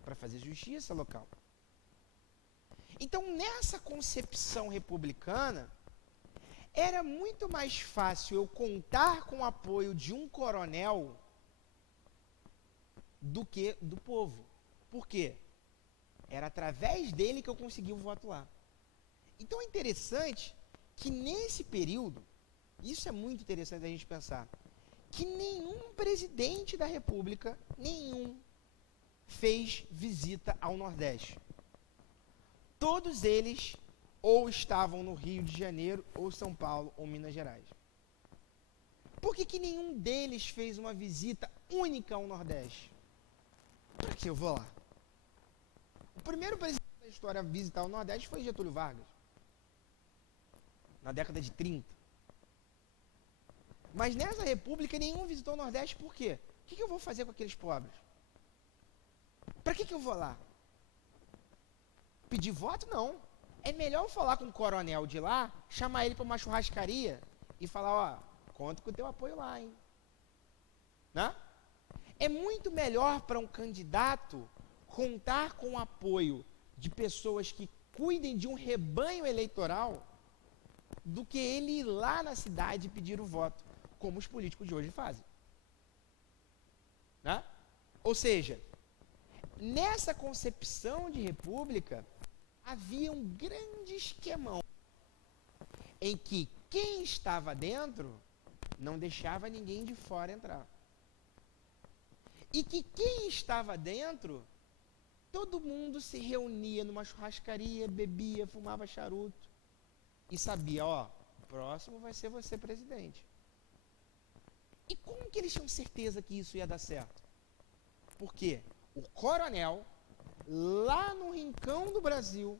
para fazer justiça local. Então, nessa concepção republicana, era muito mais fácil eu contar com o apoio de um coronel do que do povo. Por quê? Era através dele que eu conseguia o voto lá. Então é interessante que nesse período, isso é muito interessante a gente pensar, que nenhum presidente da República, fez visita ao Nordeste. Todos eles ou estavam no Rio de Janeiro, ou São Paulo, ou Minas Gerais. Por que nenhum deles fez uma visita única ao Nordeste? Para que eu vou lá? O primeiro presidente da história a visitar o Nordeste foi Getúlio Vargas, na década de 30. Mas nessa república nenhum visitou o Nordeste, por quê? O que eu vou fazer com aqueles pobres? Para que eu vou lá? Pedir voto? Não. É melhor eu falar com o coronel de lá, chamar ele para uma churrascaria e falar, ó, conto com o teu apoio lá, hein? Né? É muito melhor para um candidato contar com o apoio de pessoas que cuidem de um rebanho eleitoral do que ele ir lá na cidade e pedir o voto, como os políticos de hoje fazem. Né? Ou seja, nessa concepção de república, havia um grande esquemão em que quem estava dentro não deixava ninguém de fora entrar. E que quem estava dentro, todo mundo se reunia numa churrascaria, bebia, fumava charuto e sabia, ó, o próximo vai ser você presidente. E como que eles tinham certeza que isso ia dar certo? Porque o coronel, lá no rincão do Brasil,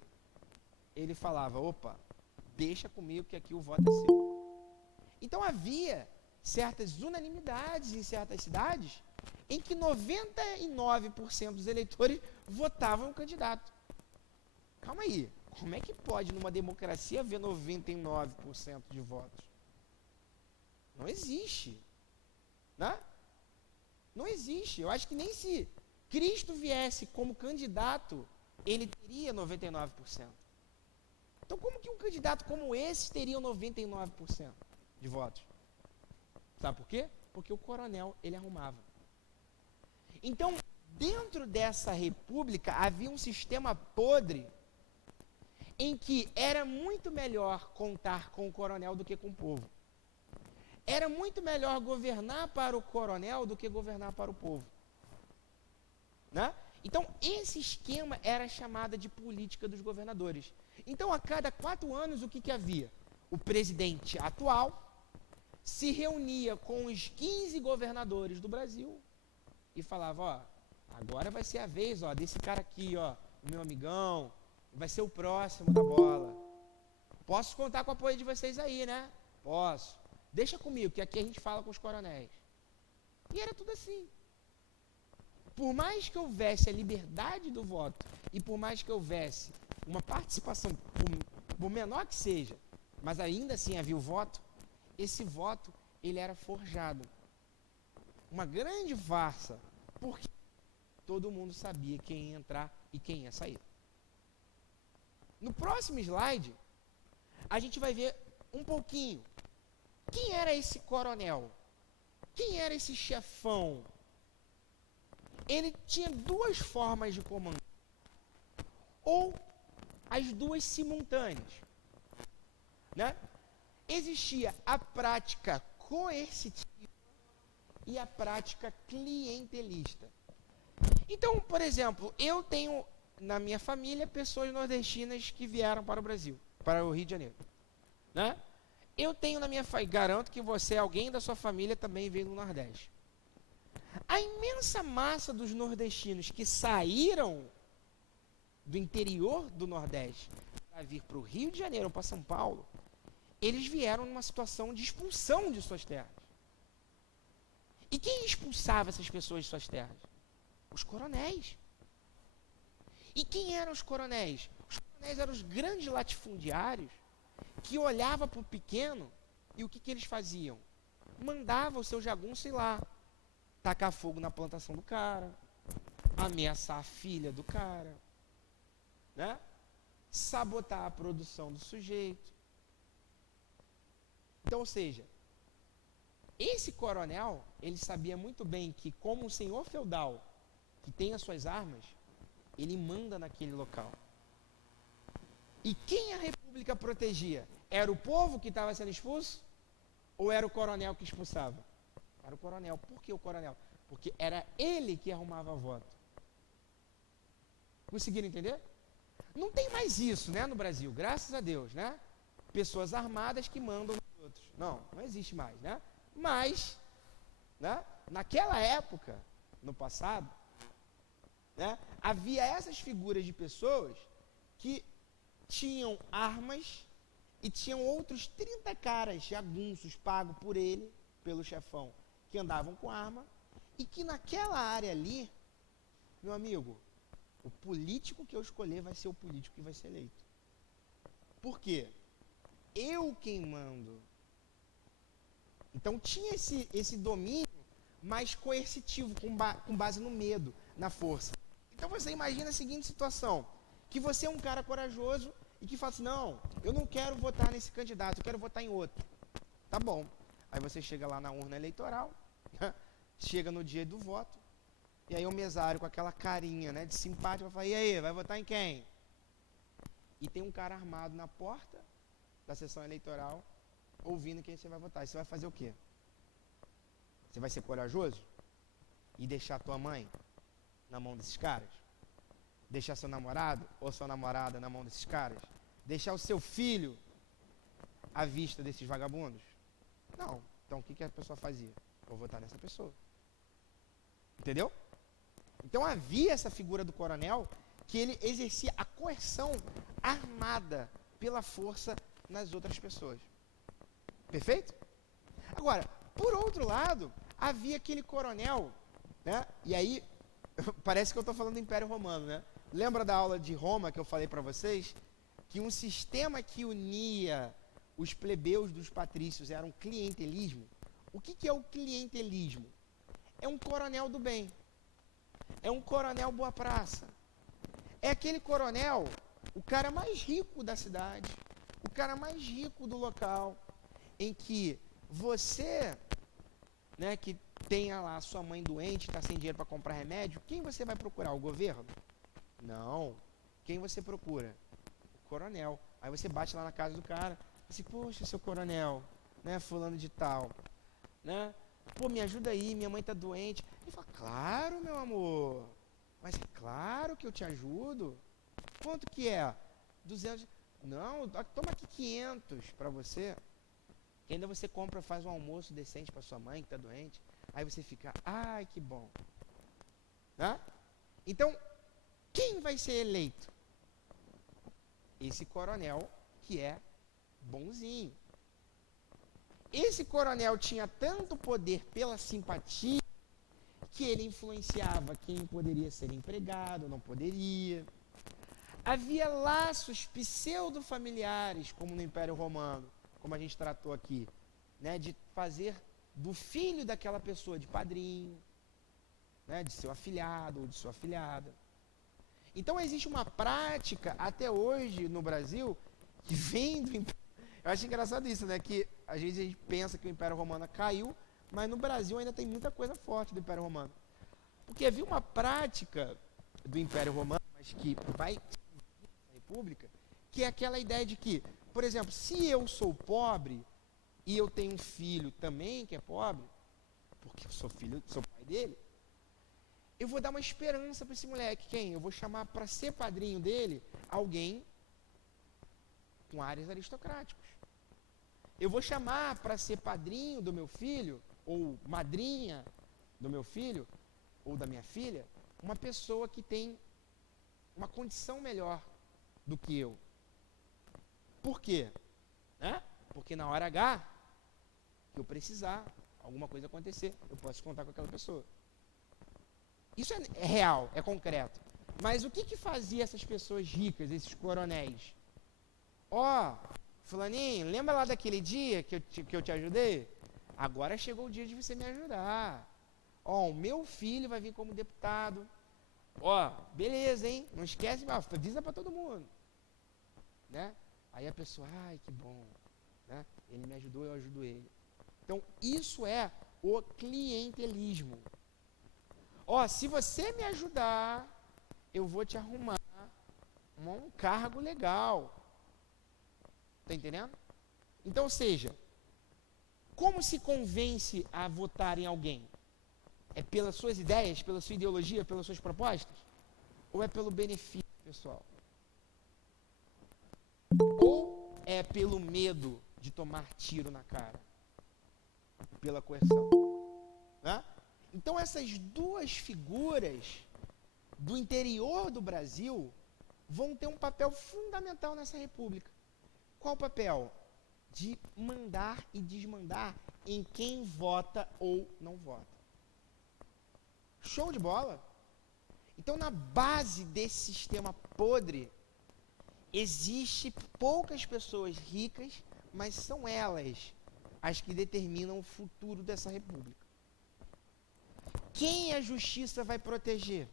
ele falava, opa, deixa comigo que aqui o voto é seu. Então havia certas unanimidades em certas cidades em que 99% dos eleitores votavam no candidato. Calma aí, como é que pode numa democracia haver 99% de votos? Não existe. Né? Não existe. Eu acho que nem se Cristo viesse como candidato, ele teria 99%. Então como que um candidato como esse teria 99% de votos? Sabe por quê? Porque o coronel, ele arrumava. Então, dentro dessa república, havia um sistema podre em que era muito melhor contar com o coronel do que com o povo. Era muito melhor governar para o coronel do que governar para o povo. Né? Então, esse esquema era chamado de política dos governadores. Então, a cada 4 anos, o que havia? O presidente atual se reunia com os 15 governadores do Brasil e falava, ó, agora vai ser a vez, ó, desse cara aqui, ó, meu amigão, vai ser o próximo da bola. Posso contar com o apoio de vocês aí, né? Posso. Deixa comigo, que aqui a gente fala com os coronéis. E era tudo assim. Por mais que houvesse a liberdade do voto e por mais que houvesse uma participação, por menor que seja, mas ainda assim havia o voto, esse voto, ele era forjado. Uma grande farsa, porque todo mundo sabia quem ia entrar e quem ia sair. No próximo slide, a gente vai ver um pouquinho. Quem era esse coronel? Quem era esse chefão? Ele tinha 2 formas de comando. Ou as 2 simultâneas. Né? Existia a prática coercitiva e a prática clientelista. Então, por exemplo, eu tenho na minha família pessoas nordestinas que vieram para o Brasil, para o Rio de Janeiro. Né? Eu tenho na minha família, garanto que você, alguém da sua família também veio do Nordeste. A imensa massa dos nordestinos que saíram do interior do Nordeste para vir para o Rio de Janeiro ou para São Paulo, eles vieram numa situação de expulsão de suas terras. E quem expulsava essas pessoas de suas terras? Os coronéis. E quem eram os coronéis? Os coronéis eram os grandes latifundiários que olhavam para o pequeno e o que eles faziam? Mandavam o seu jagunço ir lá, tacar fogo na plantação do cara, ameaçar a filha do cara, né? Sabotar a produção do sujeito. Então, ou seja, esse coronel, ele sabia muito bem que, como um senhor feudal que tem as suas armas, ele manda naquele local. E quem a república protegia? Era o povo que estava sendo expulso? Ou era o coronel que expulsava? Era o coronel. Por que o coronel? Porque era ele que arrumava voto. Conseguiram entender? Não tem mais isso, né, no Brasil, graças a Deus, né? Pessoas armadas que mandam nos outros. Não existe mais, né? Mas, né, naquela época, no passado, né, havia essas figuras de pessoas que tinham armas e tinham outros 30 caras jagunços pagos por ele, pelo chefão, que andavam com arma, e que naquela área ali, meu amigo, o político que eu escolher vai ser o político que vai ser eleito. Por quê? Eu quem mando. Então tinha esse domínio mais coercitivo, com base no medo, na força. Então você imagina a seguinte situação, que você é um cara corajoso e que fala assim, não, eu não quero votar nesse candidato, eu quero votar em outro. Tá bom. Aí você chega lá na urna eleitoral, chega no dia do voto, e aí o mesário com aquela carinha, né, de simpático vai falar, e aí, vai votar em quem? E tem um cara armado na porta da sessão eleitoral, ouvindo quem você vai votar. E você vai fazer o quê? Você vai ser corajoso? E deixar tua mãe na mão desses caras? Deixar seu namorado ou sua namorada na mão desses caras? Deixar o seu filho à vista desses vagabundos? Não. Então o que a pessoa fazia? Vou votar nessa pessoa. Entendeu? Então havia essa figura do coronel que ele exercia a coerção armada pela força nas outras pessoas. Perfeito? Agora, por outro lado, havia aquele coronel, né? E aí, parece que eu estou falando do Império Romano, né? Lembra da aula de Roma que eu falei para vocês? Que um sistema que unia os plebeus dos patrícios era um clientelismo. O que é o clientelismo? É um coronel do bem. É um coronel boa praça. É aquele coronel, o cara mais rico da cidade, o cara mais rico do local, em que você, né, que tenha lá sua mãe doente, está sem dinheiro para comprar remédio, quem você vai procurar? O governo? Não. Quem você procura? O coronel. Aí você bate lá na casa do cara, assim, poxa, seu coronel, né, fulano de tal, né? Pô, me ajuda aí, minha mãe está doente. Ele fala, claro, meu amor, mas é claro que eu te ajudo. Quanto que é? 200. Não, toma aqui 500 para você. Que ainda você compra, faz um almoço decente para sua mãe que está doente. Aí você fica, ai, que bom. Né? Então, quem vai ser eleito? Esse coronel que é bonzinho. Esse coronel tinha tanto poder pela simpatia que ele influenciava quem poderia ser empregado, não poderia. Havia laços pseudo-familiares, como no Império Romano, como a gente tratou aqui, né, de fazer do filho daquela pessoa de padrinho, né, de seu afilhado ou de sua afilhada. Então existe uma prática até hoje no Brasil que vem do Império. Eu acho engraçado isso, né, que às vezes a gente pensa que o Império Romano caiu, mas no Brasil ainda tem muita coisa forte do Império Romano. Porque havia uma prática do Império Romano, mas que vai na República, que é aquela ideia de que, por exemplo, se eu sou pobre e eu tenho um filho também que é pobre, porque eu sou filho, sou pai dele, eu vou dar uma esperança para esse moleque. Quem? Eu vou chamar para ser padrinho dele alguém com áreas aristocráticos. Eu vou chamar para ser padrinho do meu filho, ou madrinha do meu filho, ou da minha filha, uma pessoa que tem uma condição melhor do que eu. Por quê? Né? Porque na hora H, que eu precisar, alguma coisa acontecer, eu posso contar com aquela pessoa. Isso é real, é concreto. Mas o que fazia essas pessoas ricas, esses coronéis? Fulaninho, lembra lá daquele dia que eu te ajudei? Agora chegou o dia de você me ajudar. O meu filho vai vir como deputado. Beleza, hein? Não esquece, avisa para todo mundo. Né? Aí a pessoa, ai, que bom. Né? Ele me ajudou, eu ajudo ele. Então, isso é o clientelismo. Se você me ajudar, eu vou te arrumar um cargo legal. Tá entendendo? Então, ou seja, como se convence a votar em alguém? É pelas suas ideias, pela sua ideologia, pelas suas propostas? Ou é pelo benefício pessoal? Ou é pelo medo de tomar tiro na cara? Pela coerção? Né? Então, essas duas figuras do interior do Brasil vão ter um papel fundamental nessa república. Qual o papel? De mandar e desmandar em quem vota ou não vota. Show de bola? Então, na base desse sistema podre, existe poucas pessoas ricas, mas são elas as que determinam o futuro dessa república. Quem a justiça vai proteger?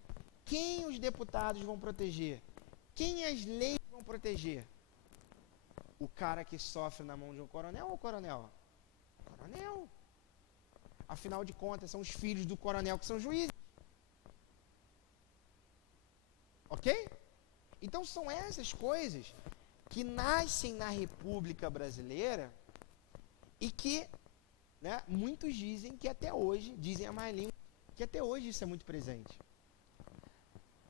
Quem os deputados vão proteger? Quem as leis vão proteger? O cara que sofre na mão de um coronel ou coronel? Coronel. Afinal de contas, são os filhos do coronel que são juízes. Ok? Então são essas coisas que nascem na República Brasileira e que, né, muitos dizem que até hoje, dizem a má língua, que até hoje isso é muito presente.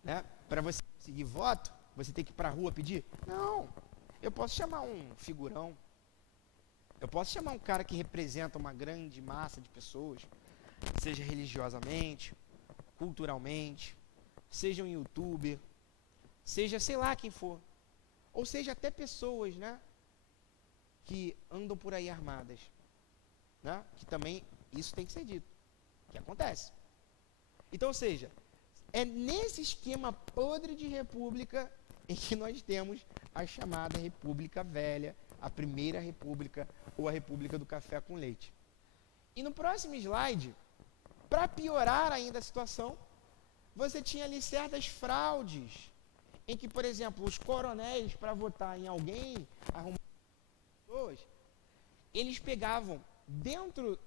Né? Para você conseguir voto, você tem que ir para a rua pedir? Não. Eu posso chamar um figurão. Eu posso chamar um cara que representa uma grande massa de pessoas, seja religiosamente, culturalmente, seja um youtuber, seja sei lá quem for. Ou seja, até pessoas, né, que andam por aí armadas. Né? Que também, isso tem que ser dito. Que acontece. Então, ou seja, é nesse esquema podre de república em que nós temos a chamada República Velha, a primeira república ou a República do Café com Leite. E no próximo slide, para piorar ainda a situação, você tinha ali certas fraudes, em que, por exemplo, os coronéis, para votar em alguém, arrumar pessoas, eles pegavam dentro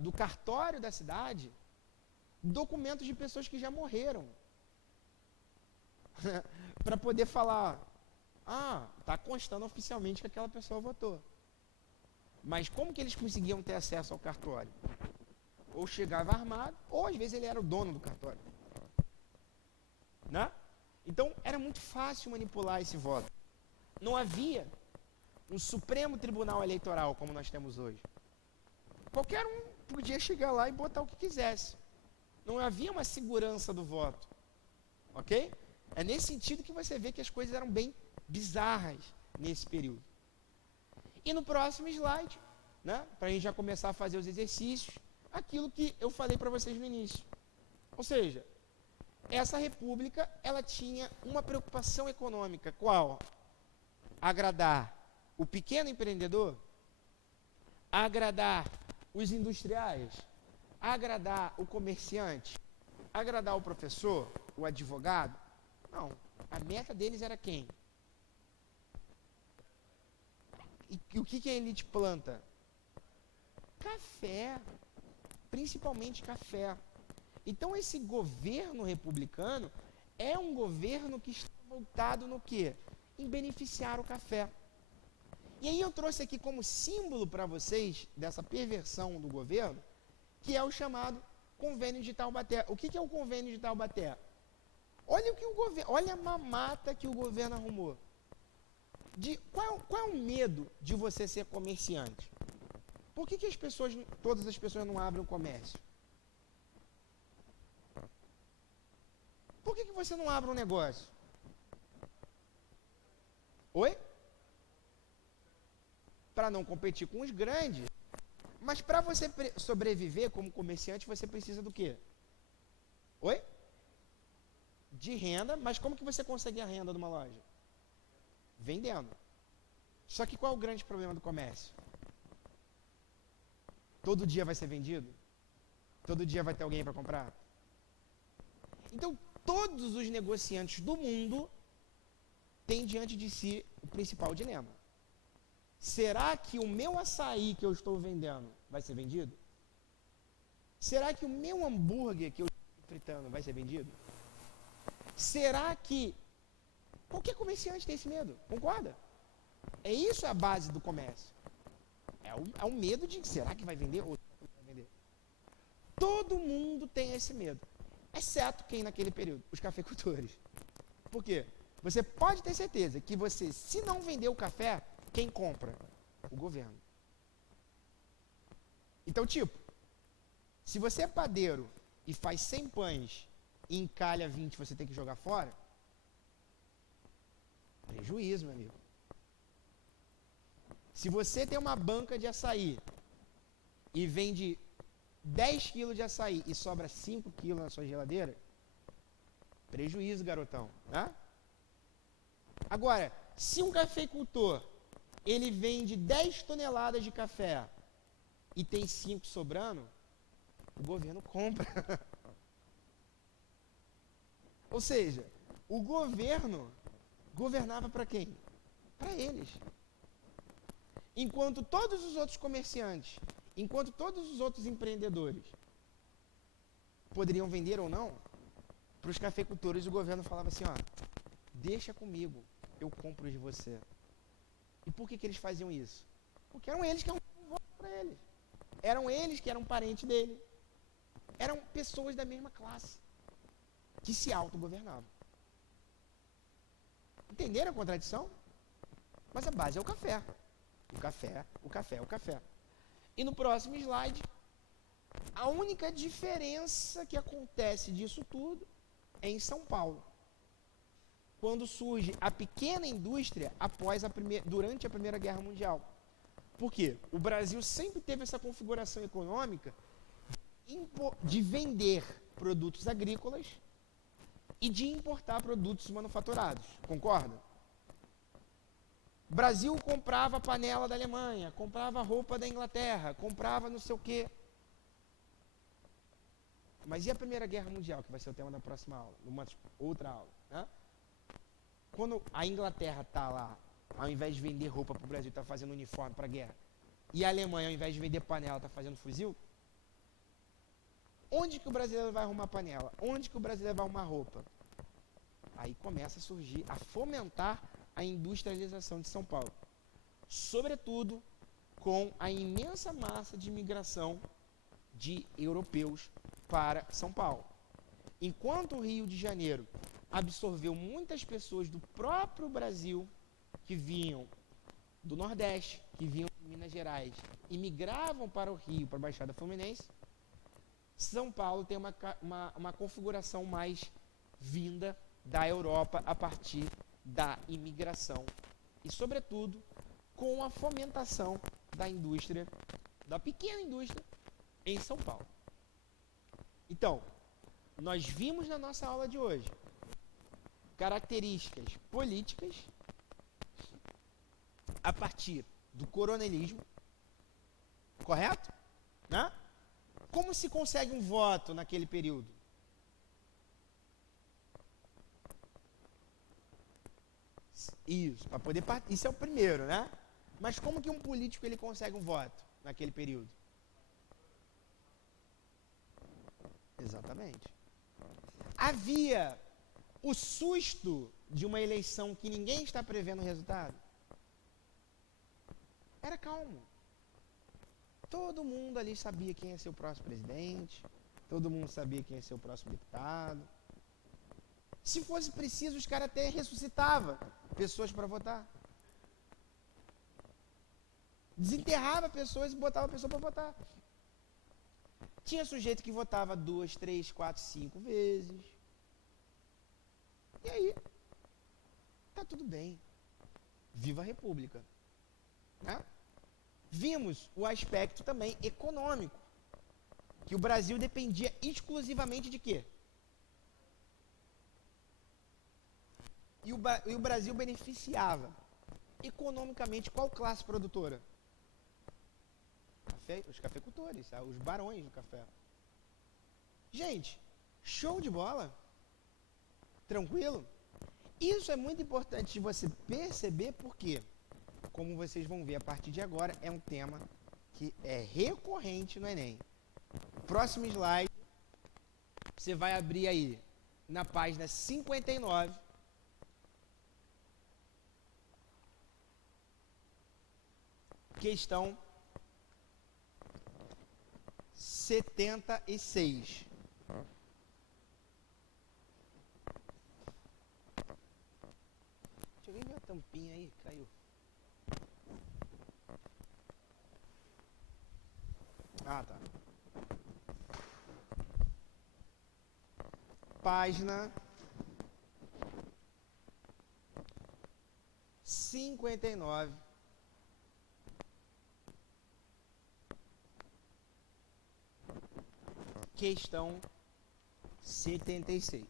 do cartório da cidade documentos de pessoas que já morreram. Para poder falar, está constando oficialmente que aquela pessoa votou. Mas como que eles conseguiam ter acesso ao cartório? Ou chegava armado, ou às vezes ele era o dono do cartório. Né? Então era muito fácil manipular esse voto. Não havia um Supremo Tribunal Eleitoral como nós temos hoje. Qualquer um podia chegar lá e botar o que quisesse. Não havia uma segurança do voto. Ok? É nesse sentido que você vê que as coisas eram bem bizarras nesse período. E no próximo slide, né, para a gente já começar a fazer os exercícios, aquilo que eu falei para vocês no início. Ou seja, essa república, ela tinha uma preocupação econômica. Qual? Agradar o pequeno empreendedor, agradar os industriais, agradar o comerciante, agradar o professor, o advogado. Não, a meta deles era quem? E o que a elite planta? Café, principalmente café. Então esse governo republicano é um governo que está voltado no quê? Em beneficiar o café. E aí eu trouxe aqui como símbolo para vocês dessa perversão do governo, que é o chamado Convênio de Taubaté. O que é o Convênio de Taubaté? Olha o que o governo, olha a mamata que o governo arrumou. Qual é o medo de você ser comerciante? Por que todas as pessoas não abrem um comércio? Por que você não abre um negócio? Oi? Para não competir com os grandes. Mas para você sobreviver como comerciante, você precisa do quê? Oi? De renda, mas como que você consegue a renda de uma loja? Vendendo. Só que qual é o grande problema do comércio? Todo dia vai ser vendido? Todo dia vai ter alguém para comprar? Então, todos os negociantes do mundo têm diante de si o principal dilema. Será que o meu açaí que eu estou vendendo vai ser vendido? Será que o meu hambúrguer que eu estou fritando vai ser vendido? Será que... Qualquer comerciante tem esse medo, concorda? É isso a base do comércio. É o medo de, será que vai vender ou não vai vender? Todo mundo tem esse medo, exceto quem naquele período? Os cafeicultores. Por quê? Você pode ter certeza que você, se não vender o café, quem compra? O governo. Então, tipo, se você é padeiro e faz 100 pães e encalha 20, você tem que jogar fora, prejuízo, meu amigo. Se você tem uma banca de açaí e vende 10 quilos de açaí e sobra 5 quilos na sua geladeira, prejuízo, garotão, né? Agora, se um cafeicultor ele vende 10 toneladas de café e tem 5 sobrando, o governo compra. Ou seja, o governo governava para quem? Para eles. Enquanto todos os outros comerciantes, enquanto todos os outros empreendedores poderiam vender ou não, para os cafeicultores o governo falava assim, ó, deixa comigo, eu compro de você. E por que eles faziam isso? Porque eram eles que iam votar para eles. Eram eles que eram parentes dele. Eram pessoas da mesma classe, que se autogovernavam. Entenderam a contradição? Mas a base é o café. O café, o café, o café. E no próximo slide, a única diferença que acontece disso tudo é em São Paulo. Quando surge a pequena indústria durante a Primeira Guerra Mundial. Por quê? O Brasil sempre teve essa configuração econômica de vender produtos agrícolas e de importar produtos manufaturados. Concorda? O Brasil comprava panela da Alemanha, comprava roupa da Inglaterra, comprava não sei o quê. Mas e a Primeira Guerra Mundial, que vai ser o tema da próxima aula, numa outra aula, né? Quando a Inglaterra está lá, ao invés de vender roupa para o Brasil, está fazendo uniforme para a guerra, e a Alemanha, ao invés de vender panela, está fazendo fuzil, onde que o brasileiro vai arrumar panela? Onde que o brasileiro vai arrumar roupa? Aí começa a surgir, a fomentar a industrialização de São Paulo. Sobretudo com a imensa massa de imigração de europeus para São Paulo. Enquanto o Rio de Janeiro absorveu muitas pessoas do próprio Brasil que vinham do Nordeste, que vinham de Minas Gerais e migravam para o Rio, para a Baixada Fluminense, São Paulo tem uma configuração mais vinda da Europa a partir da imigração e, sobretudo, com a fomentação da indústria, da pequena indústria, em São Paulo. Então, nós vimos na nossa aula de hoje características políticas a partir do coronelismo, correto? Né? Como se consegue um voto naquele período? Isso, para poder isso é o primeiro, né? Mas como que um político ele consegue um voto naquele período? Exatamente. Havia o susto de uma eleição que ninguém está prevendo o resultado. Era calmo. Todo mundo ali sabia quem ia ser o próximo presidente, todo mundo sabia quem ia ser o próximo deputado. Se fosse preciso, os caras até ressuscitavam pessoas para votar. Desenterrava pessoas e botava a pessoa para votar. Tinha sujeito que votava 2, 3, 4, 5 vezes. E aí, tá tudo bem. Viva a República. Né? Vimos o aspecto também econômico, que o Brasil dependia exclusivamente de quê? E o Brasil beneficiava economicamente qual classe produtora? Os cafeicultores, os barões do café. Gente, show de bola? Tranquilo? Isso é muito importante de você perceber porque, como vocês vão ver a partir de agora, é um tema que é recorrente no Enem. Próximo slide, você vai abrir aí na página 59. Questão 76. Deixa eu ver a tampinha aí, caiu. Ah, tá. Página 59. Questão 76.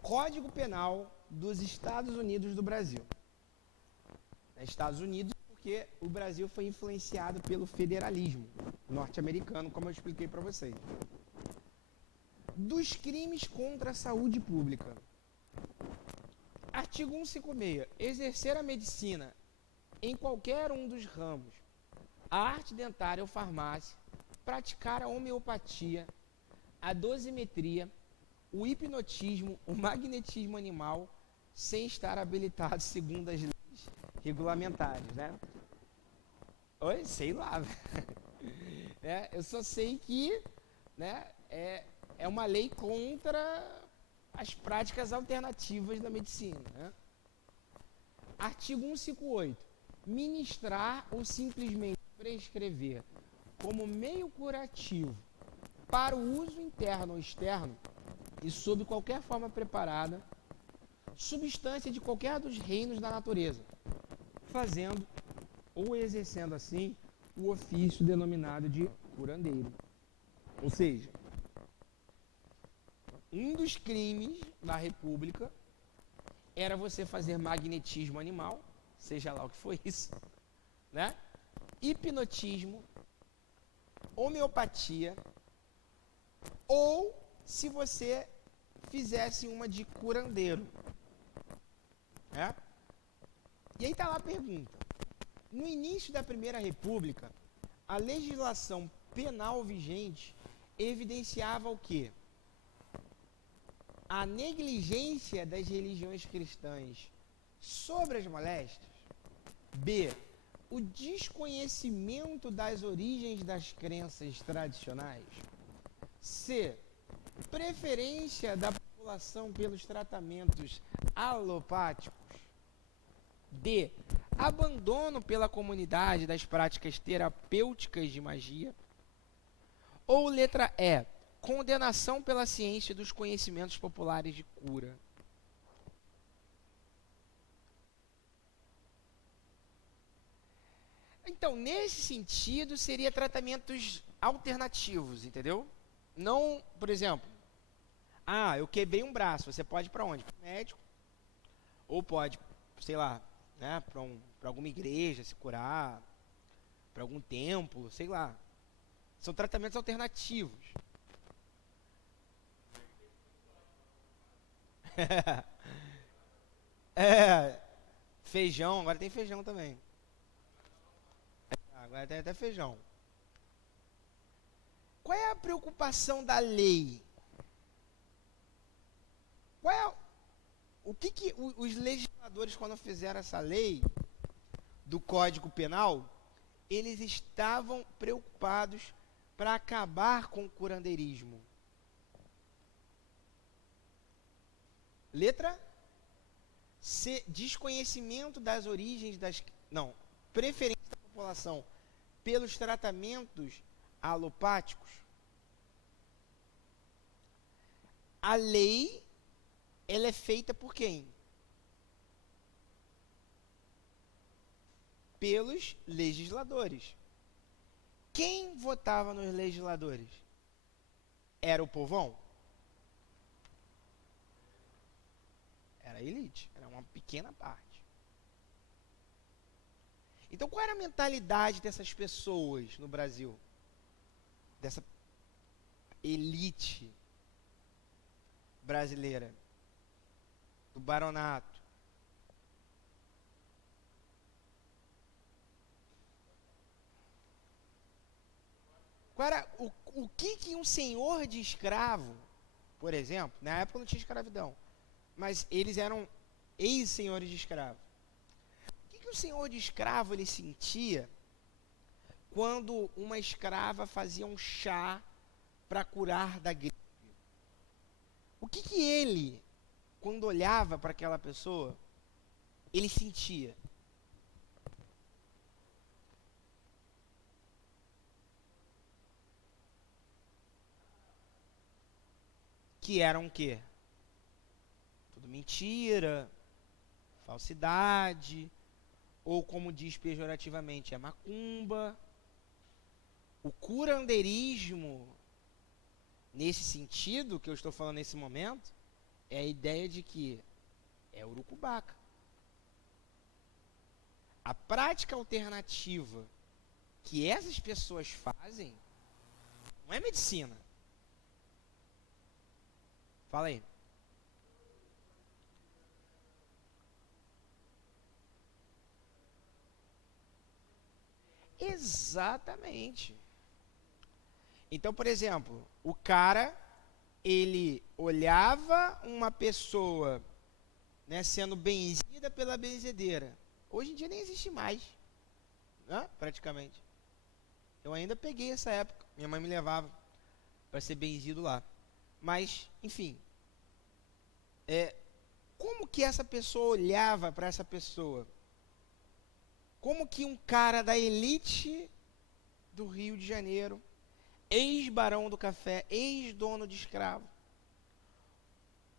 Código Penal dos Estados Unidos do Brasil. Estados Unidos porque o Brasil foi influenciado pelo federalismo norte-americano, como eu expliquei para vocês. Dos crimes contra a saúde pública. Artigo 156. Exercer a medicina em qualquer um dos ramos, a arte dentária ou farmácia, praticar a homeopatia, a dosimetria, o hipnotismo, o magnetismo animal, sem estar habilitado segundo as leis regulamentares, né? Oi? Sei lá. Eu só sei que, né, é uma lei contra as práticas alternativas da medicina, né? Artigo 158. Ministrar ou simplesmente prescrever como meio curativo para o uso interno ou externo e sob qualquer forma preparada, substância de qualquer dos reinos da natureza, fazendo ou exercendo assim o ofício denominado de curandeiro. Ou seja, um dos crimes da República era você fazer magnetismo animal, seja lá o que for isso, né? Hipnotismo, homeopatia, ou se você fizesse uma de curandeiro. Né? E aí está lá a pergunta. No início da Primeira República, a legislação penal vigente evidenciava o quê? A negligência das religiões cristãs sobre as moléstias. B. O desconhecimento das origens das crenças tradicionais. C. Preferência da população pelos tratamentos alopáticos. D. Abandono pela comunidade das práticas terapêuticas de magia. Ou letra E. Condenação pela ciência dos conhecimentos populares de cura. Então, nesse sentido, seria tratamentos alternativos, entendeu? Não, por exemplo, eu quebrei um braço, você pode ir para onde? Para o médico, ou pode, sei lá, né, para alguma igreja se curar, para algum templo, sei lá. São tratamentos alternativos. Feijão, agora tem feijão também. Agora tem até feijão. Qual é a preocupação da lei? O que os legisladores, quando fizeram essa lei do Código Penal, eles estavam preocupados para acabar com o curandeirismo? Letra C. Desconhecimento das origens das... Não. Preferência da população pelos tratamentos alopáticos. A lei ela é feita por quem? Pelos legisladores. Quem votava nos legisladores? Era o povão? Era a elite, era uma pequena parte. Então, qual era a mentalidade dessas pessoas no Brasil? Dessa elite brasileira, do baronato. Qual era, o que um senhor de escravo, por exemplo, na época não tinha escravidão, mas eles eram ex-senhores de escravo. O que o senhor de escravo ele sentia quando uma escrava fazia um chá para curar da gripe? O que ele, quando olhava para aquela pessoa, ele sentia? Que eram o quê? Tudo mentira, falsidade, ou como diz pejorativamente, é macumba. O curandeirismo, nesse sentido que eu estou falando nesse momento, é a ideia de que é urucubaca. A prática alternativa que essas pessoas fazem não é medicina. Fala aí. Exatamente. Então, por exemplo, o cara, ele olhava uma pessoa, né, sendo benzida pela benzedeira. Hoje em dia nem existe mais, né, praticamente. Eu ainda peguei essa época. Minha mãe me levava para ser benzido lá. Mas, enfim, como que essa pessoa olhava para essa pessoa? Como que um cara da elite do Rio de Janeiro, ex-barão do café, ex-dono de escravo,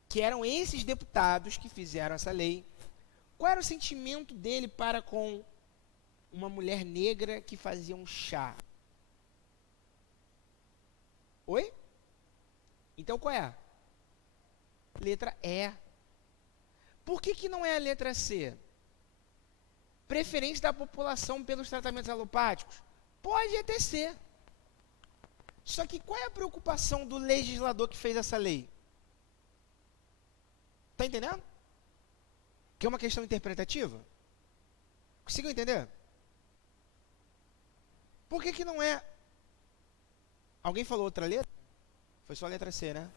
que eram esses deputados que fizeram essa lei, qual era o sentimento dele para com uma mulher negra que fazia um chá? Oi? Então qual é? Letra E. Por que não é a letra C? Preferência da população pelos tratamentos alopáticos? Pode até ser. Só que qual é a preocupação do legislador que fez essa lei? Está entendendo? Que é uma questão interpretativa? Conseguiu entender? Por que não é? Alguém falou outra letra? Foi só a letra C, né?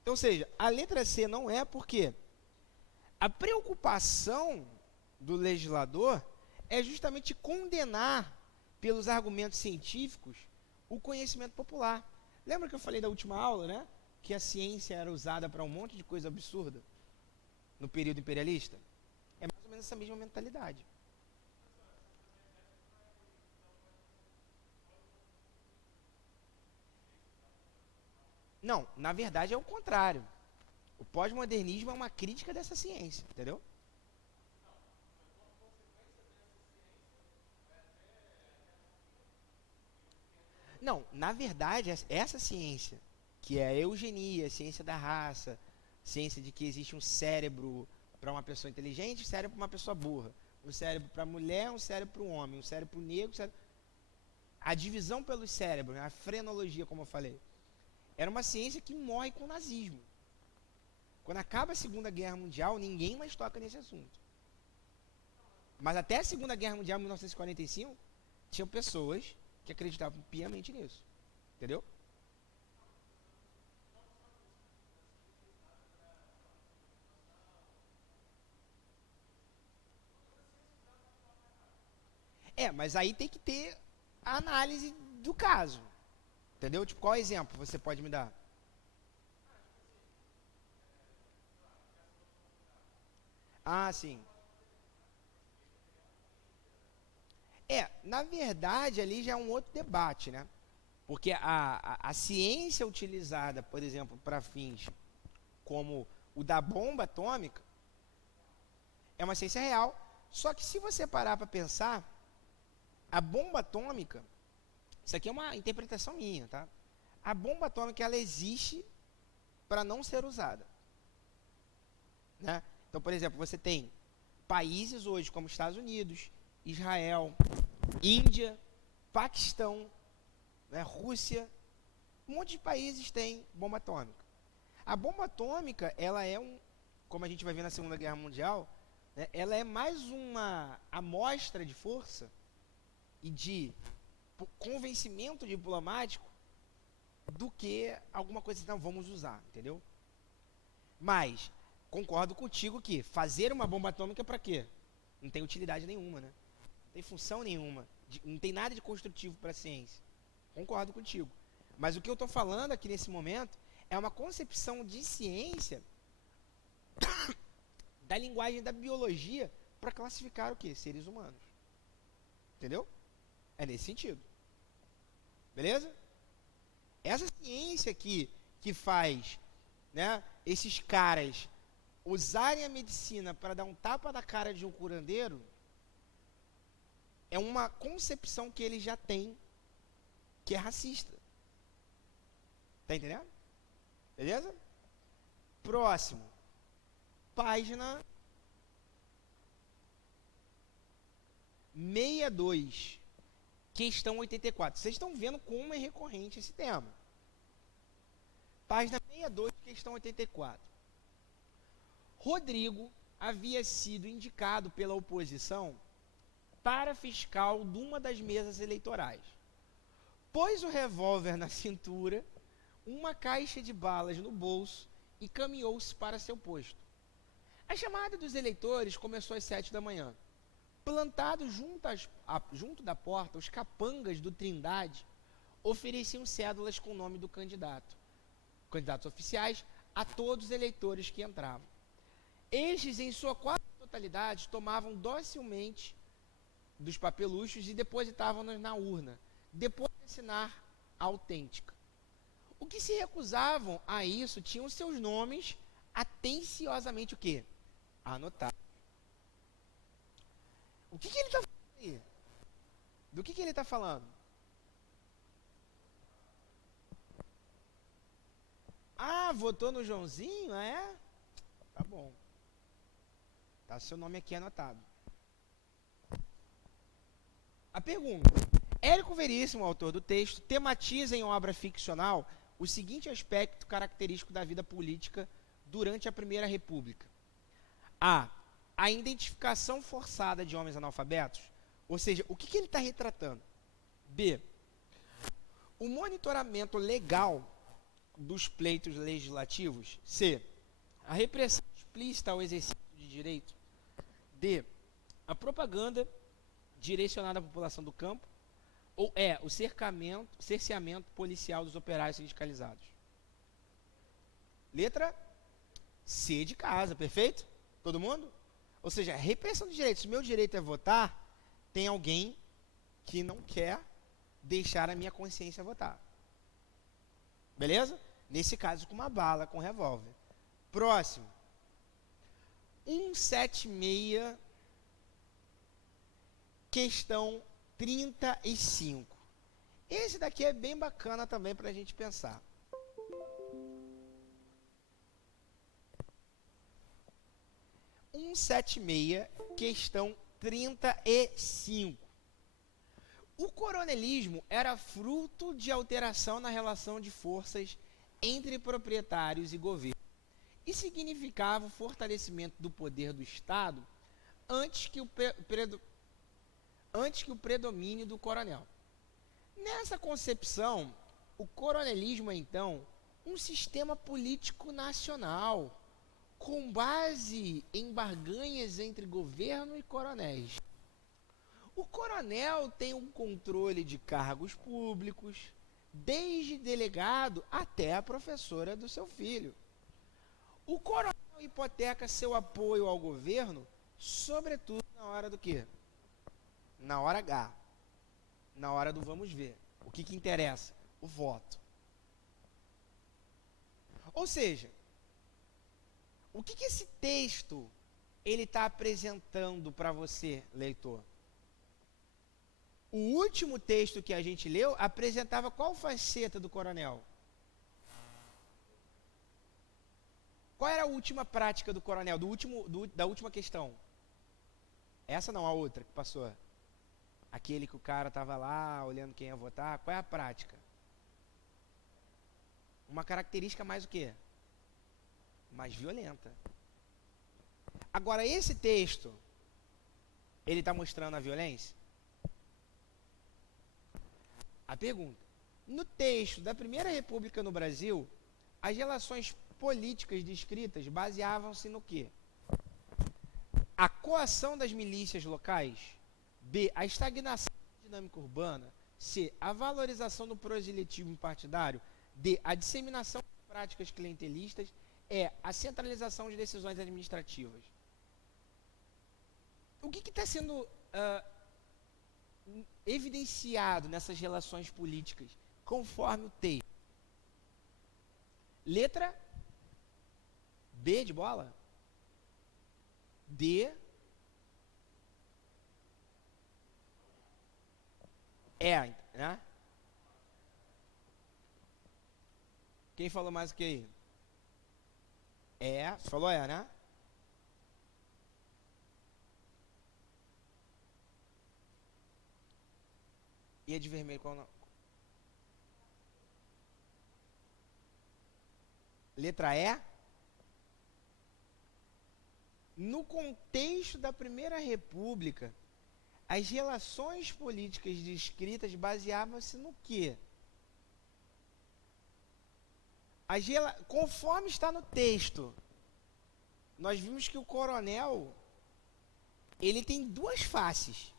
Então, ou seja, a letra C não é porque a preocupação do legislador é justamente condenar, pelos argumentos científicos, o conhecimento popular. Lembra que eu falei da última aula, né? Que a ciência era usada para um monte de coisa absurda no período imperialista? É mais ou menos essa mesma mentalidade. Não, na verdade é o contrário. O pós-modernismo é uma crítica dessa ciência, entendeu? Não, na verdade, essa ciência, que é a eugenia, a ciência da raça, ciência de que existe um cérebro para uma pessoa inteligente, um cérebro para uma pessoa burra, um cérebro para a mulher, um cérebro para o homem, um cérebro para o negro, a divisão pelos cérebros, né, a frenologia, como eu falei, era uma ciência que morre com o nazismo. Quando acaba a Segunda Guerra Mundial, ninguém mais toca nesse assunto. Mas até a Segunda Guerra Mundial, 1945, tinham pessoas que acreditavam piamente nisso. Entendeu? Mas aí tem que ter a análise do caso. Entendeu? Tipo, qual exemplo você pode me dar? Ah, sim. Na verdade, ali já é um outro debate, né? Porque a ciência utilizada, por exemplo, para fins como o da bomba atômica, é uma ciência real. Só que se você parar para pensar, a bomba atômica, isso aqui é uma interpretação minha, tá? A bomba atômica, ela existe para não ser usada, né? Então, por exemplo, você tem países hoje como Estados Unidos, Israel, Índia, Paquistão, né, Rússia, um monte de países têm bomba atômica. A bomba atômica, ela é como a gente vai ver na Segunda Guerra Mundial, né, ela é mais uma amostra de força e de convencimento diplomático do que alguma coisa que não vamos usar, entendeu? Mas concordo contigo que fazer uma bomba atômica para quê? Não tem utilidade nenhuma, né? Não tem função nenhuma, não tem nada de construtivo para a ciência. Concordo contigo. Mas o que eu estou falando aqui nesse momento é uma concepção de ciência da linguagem da biologia para classificar o quê? Seres humanos. Entendeu? É nesse sentido. Beleza? Essa ciência aqui que faz, né, esses caras usarem a medicina para dar um tapa na cara de um curandeiro é uma concepção que eles já têm que é racista. Tá entendendo? Beleza? Próximo. Página 62. Questão 84. Vocês estão vendo como é recorrente esse tema. Página 62, questão 84. Rodrigo havia sido indicado pela oposição para fiscal de uma das mesas eleitorais. Pôs o revólver na cintura, uma caixa de balas no bolso e caminhou-se para seu posto. A chamada dos eleitores começou às 7 da manhã. Plantados junto da porta, os capangas do Trindade ofereciam cédulas com o nome do candidato, candidatos oficiais, a todos os eleitores que entravam. Estes, em sua quase totalidade, tomavam docilmente dos papeluchos e depositavam-nos na urna, depois de assinar a autêntica. O que se recusavam a isso tinham seus nomes atenciosamente o quê? Anotados. O que ele está falando aí? Do que ele está falando? Ah, votou no Joãozinho? É? Tá bom. Tá seu nome aqui anotado. A pergunta. Érico Veríssimo, autor do texto, tematiza em obra ficcional o seguinte aspecto característico da vida política durante a Primeira República. A identificação forçada de homens analfabetos, ou seja, o que ele está retratando? B, o monitoramento legal dos pleitos legislativos. C, a repressão explícita ao exercício de direito. D, a propaganda direcionada à população do campo. Ou o cerceamento policial dos operários sindicalizados. Letra C de casa, perfeito? Todo mundo? Ou seja, repressão de direitos. Se meu direito é votar, tem alguém que não quer deixar a minha consciência votar. Beleza? Nesse caso, com uma bala, com um revólver. Próximo. 176, questão 35. Esse daqui é bem bacana também para a gente pensar. Questão 35. O coronelismo era fruto de alteração na relação de forças entre proprietários e governo e significava o fortalecimento do poder do Estado antes que o predomínio do coronel. Nessa concepção, o coronelismo é, então, um sistema político nacional, com base em barganhas entre governo e coronéis. O coronel tem um controle de cargos públicos, desde delegado até a professora do seu filho. O coronel hipoteca seu apoio ao governo, sobretudo na hora do quê? Na hora H, na hora do vamos ver. O que interessa? O voto. Ou seja, O que esse texto ele está apresentando para você, leitor? O último texto que a gente leu apresentava qual faceta do coronel? Qual era a última prática do coronel, da última questão? Essa não, a outra que passou. Aquele que o cara estava lá, olhando quem ia votar. Qual é a prática? Uma característica mais o quê? Mais violenta. Agora, esse texto, ele está mostrando a violência? A pergunta. No texto da Primeira República no Brasil, as relações políticas descritas baseavam-se no quê? A coação das milícias locais. B. A estagnação da dinâmica urbana. C. A valorização do proselitismo partidário. D. A disseminação de práticas clientelistas. E. A centralização de decisões administrativas. O que está sendo evidenciado nessas relações políticas, conforme o texto? Letra B de bola? D. Né? Quem falou mais o que aí? Falou né? E a de vermelho qual não? Letra E? No contexto da Primeira República, as relações políticas descritas baseavam-se no quê? Conforme está no texto, nós vimos que o coronel, ele tem duas faces.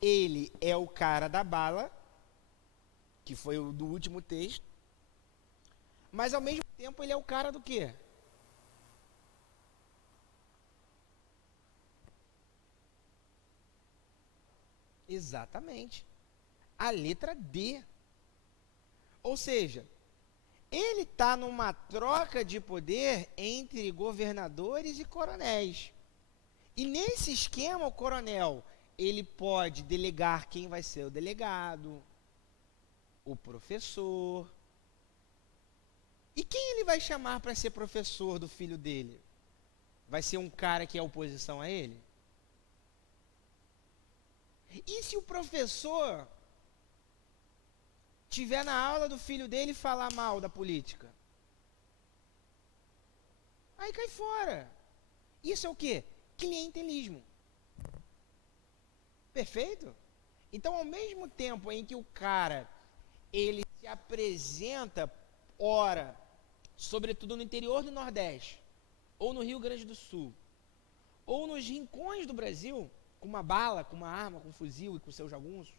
Ele é o cara da bala, que foi o do último texto, mas ao mesmo tempo ele é o cara do quê? Exatamente. A letra D. Ou seja, ele está numa troca de poder entre governadores e coronéis. E nesse esquema, o coronel, ele pode delegar quem vai ser o delegado, o professor. E quem ele vai chamar para ser professor do filho dele? Vai ser um cara que é oposição a ele? E se o professor tiver na aula do filho dele e falar mal da política? Aí cai fora. Isso é o quê? Clientelismo. Perfeito? Então, ao mesmo tempo em que o cara, ele se apresenta, ora, sobretudo no interior do Nordeste, ou no Rio Grande do Sul, ou nos rincões do Brasil, com uma bala, com uma arma, com um fuzil e com seus jagunços,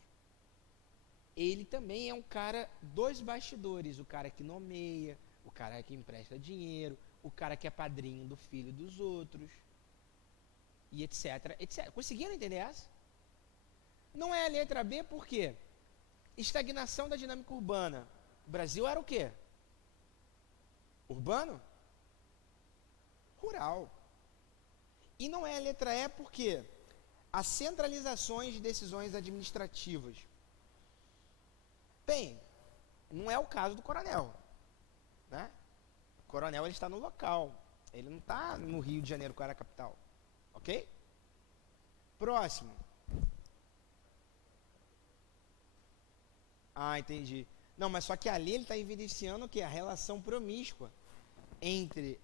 ele também é um cara dos bastidores, o cara que nomeia, o cara que empresta dinheiro, o cara que é padrinho do filho dos outros, e etc, etc. Conseguiram entender essa? Não é a letra B, por quê? Estagnação da dinâmica urbana. O Brasil era o quê? Urbano? Rural. E não é a letra E, por quê? As centralizações de decisões administrativas. Bem, não é o caso do coronel, né? O coronel, ele está no local, ele não está no Rio de Janeiro, que era a capital, ok? Próximo. Entendi. Não, mas só que ali ele está evidenciando que a relação promíscua entre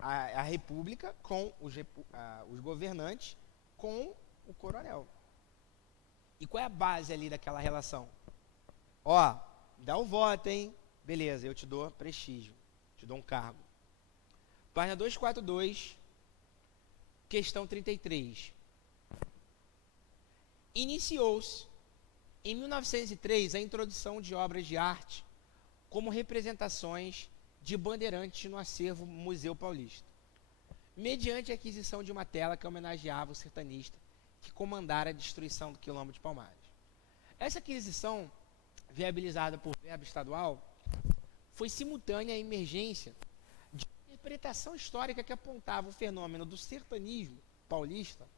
a república com os governantes com o coronel. E qual é a base ali daquela relação? Dá o voto, hein? Beleza, eu te dou prestígio, te dou um cargo. Página 242, questão 33. Iniciou-se, em 1903, a introdução de obras de arte como representações de bandeirantes no acervo Museu Paulista, mediante a aquisição de uma tela que homenageava o sertanista que comandara a destruição do Quilombo de Palmares. Essa aquisição, viabilizada por verba estadual, foi simultânea à emergência de um interpretação histórica que apontava o fenômeno do sertanismo paulista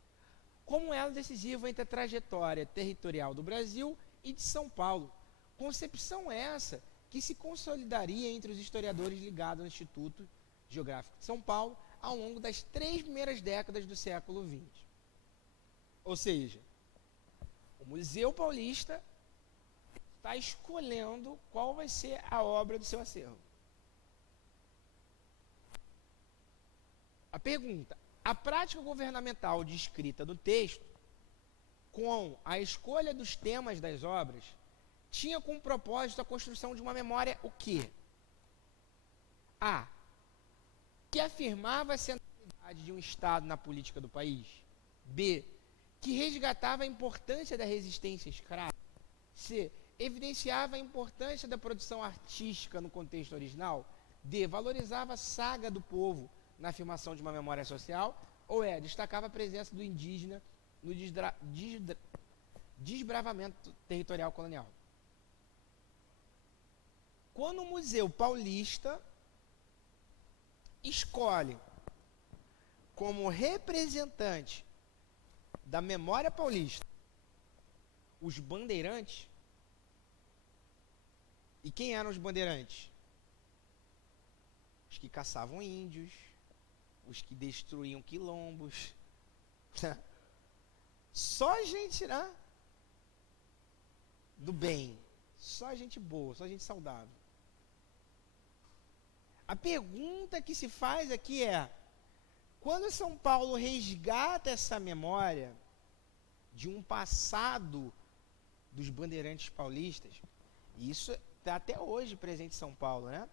como elo decisivo entre a trajetória territorial do Brasil e de São Paulo. Concepção essa que se consolidaria entre os historiadores ligados ao Instituto Geográfico de São Paulo ao longo das 3 primeiras décadas do século XX. Ou seja, o Museu Paulista está escolhendo qual vai ser a obra do seu acervo. A pergunta: a prática governamental descrita no texto, com a escolha dos temas das obras, tinha como propósito a construção de uma memória o quê? A. Que afirmava a centralidade de um Estado na política do país. B. Que resgatava a importância da resistência escrava. C. Evidenciava a importância da produção artística no contexto original. D. Valorizava a saga do povo na afirmação de uma memória social. Ou destacava a presença do indígena no desbravamento territorial colonial. Quando o Museu Paulista escolhe como representante da memória paulista os bandeirantes, e quem eram os bandeirantes? Os que caçavam índios, os que destruíam quilombos, só gente, né, do bem, só gente boa, só gente saudável. A pergunta que se faz aqui é: quando São Paulo resgata essa memória de um passado dos bandeirantes paulistas, e isso está até hoje presente em São Paulo, né?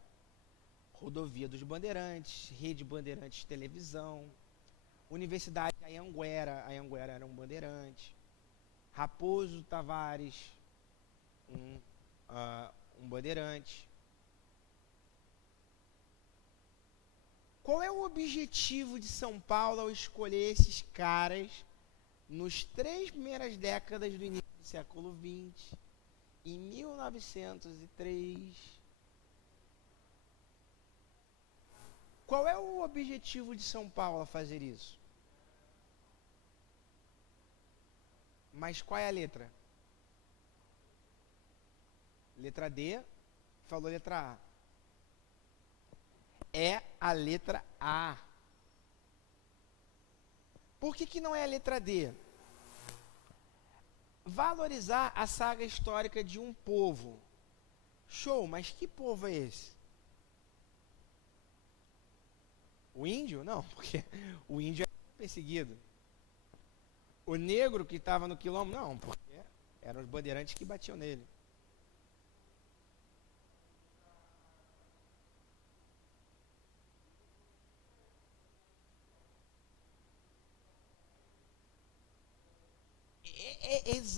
Rodovia dos Bandeirantes, Rede Bandeirantes de Televisão, Universidade Anhanguera era um bandeirante, Raposo Tavares, um bandeirante. Qual é o objetivo de São Paulo ao escolher esses caras nos 3 primeiras décadas do início do século XX, em 1903? Qual é o objetivo de São Paulo a fazer isso? Mas qual é a letra? Letra D, falou letra A. É a letra A. Por que não é a letra D? Valorizar a saga histórica de um povo. Show, mas que povo é esse? O índio? Não, porque o índio era perseguido. O negro que estava no quilombo? Não, porque eram os bandeirantes que batiam nele.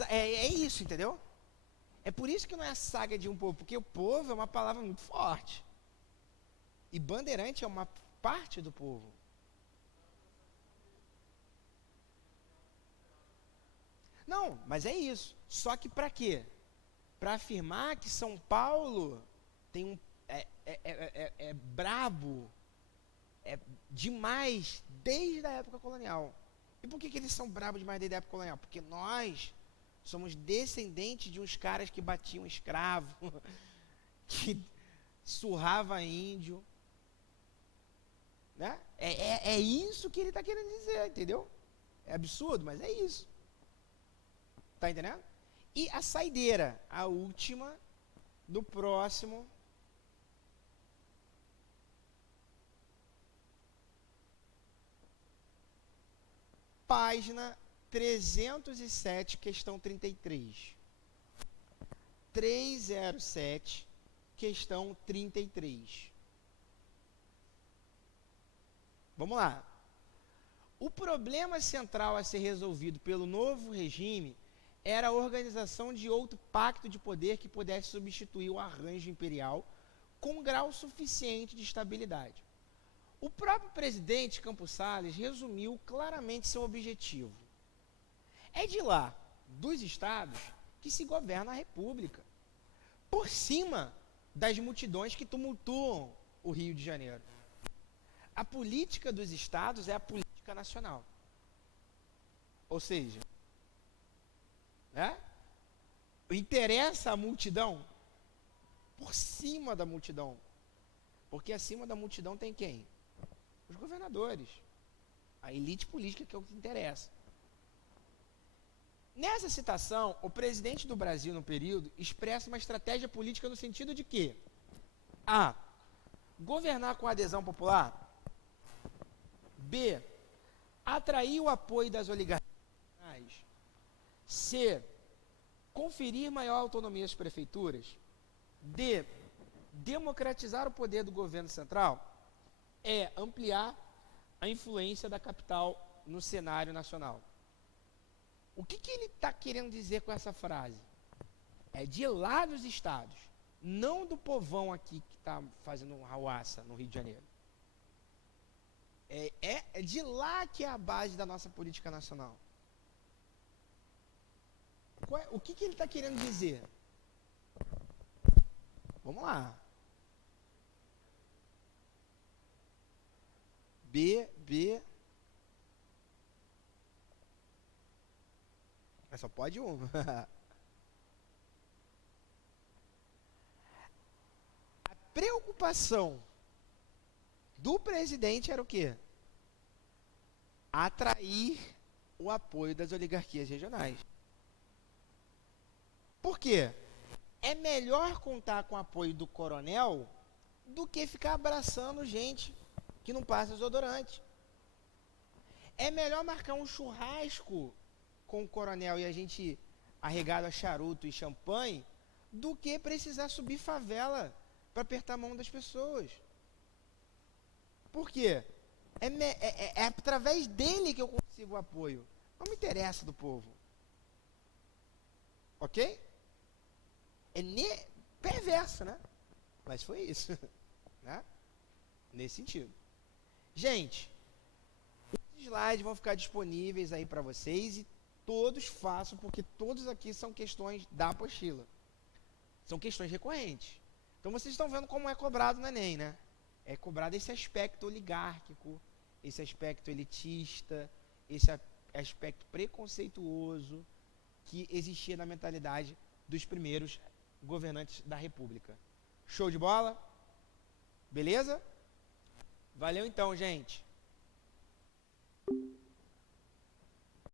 É isso, entendeu? É por isso que não é a saga de um povo, porque o povo é uma palavra muito forte. E bandeirante é uma parte do povo. Não, mas é isso. Só que para quê? Para afirmar que São Paulo tem é brabo, é demais desde a época colonial. E por que eles são bravos demais desde a época colonial? Porque nós somos descendentes de uns caras que batiam escravo, que surrava índio. Né? É isso que ele está querendo dizer, entendeu? É absurdo, mas é isso. Tá entendendo? E a saideira, a última, do próximo. Página 307, questão 33. 307, questão 33. Vamos lá. O problema central a ser resolvido pelo novo regime era a organização de outro pacto de poder que pudesse substituir o arranjo imperial com grau suficiente de estabilidade. O próprio presidente Campos Salles resumiu claramente seu objetivo. É de lá, dos estados, que se governa a república, por cima das multidões que tumultuam o Rio de Janeiro. a política dos estados é a política nacional. Ou seja, né? Interessa a multidão por cima da multidão. Porque acima da multidão tem quem? Os governadores. A elite política, que é o que interessa. Nessa citação, o presidente do Brasil no período expressa uma estratégia política no sentido de que A. Governar com adesão popular. B. Atrair o apoio das oligarquias. C. Conferir maior autonomia às prefeituras. D. Democratizar o poder do governo central. E. Ampliar a influência da capital no cenário nacional. O que ele está querendo dizer com essa frase? É de lá dos estados, não do povão aqui que está fazendo um rauaça no Rio de Janeiro. É de lá que é a base da nossa política nacional. O que ele está querendo dizer? Vamos lá. B. Mas só pode uma. A preocupação do presidente era o quê? Atrair o apoio das oligarquias regionais. Por quê? É melhor contar com o apoio do coronel do que ficar abraçando gente que não passa desodorante. É melhor marcar um churrasco com o coronel e a gente arregado a charuto e champanhe do que precisar subir favela para apertar a mão das pessoas. Por quê? É através dele que eu consigo o apoio. Não me interessa do povo. Ok? Perverso, né? Mas foi isso. Né? Nesse sentido. Gente, os slides vão ficar disponíveis aí para vocês e todos façam, porque todos aqui são questões da apostila. São questões recorrentes. Então vocês estão vendo como é cobrado no Enem, né? É cobrado esse aspecto oligárquico, esse aspecto elitista, esse aspecto preconceituoso que existia na mentalidade dos primeiros governantes da República. Show de bola? Beleza? Valeu então, gente.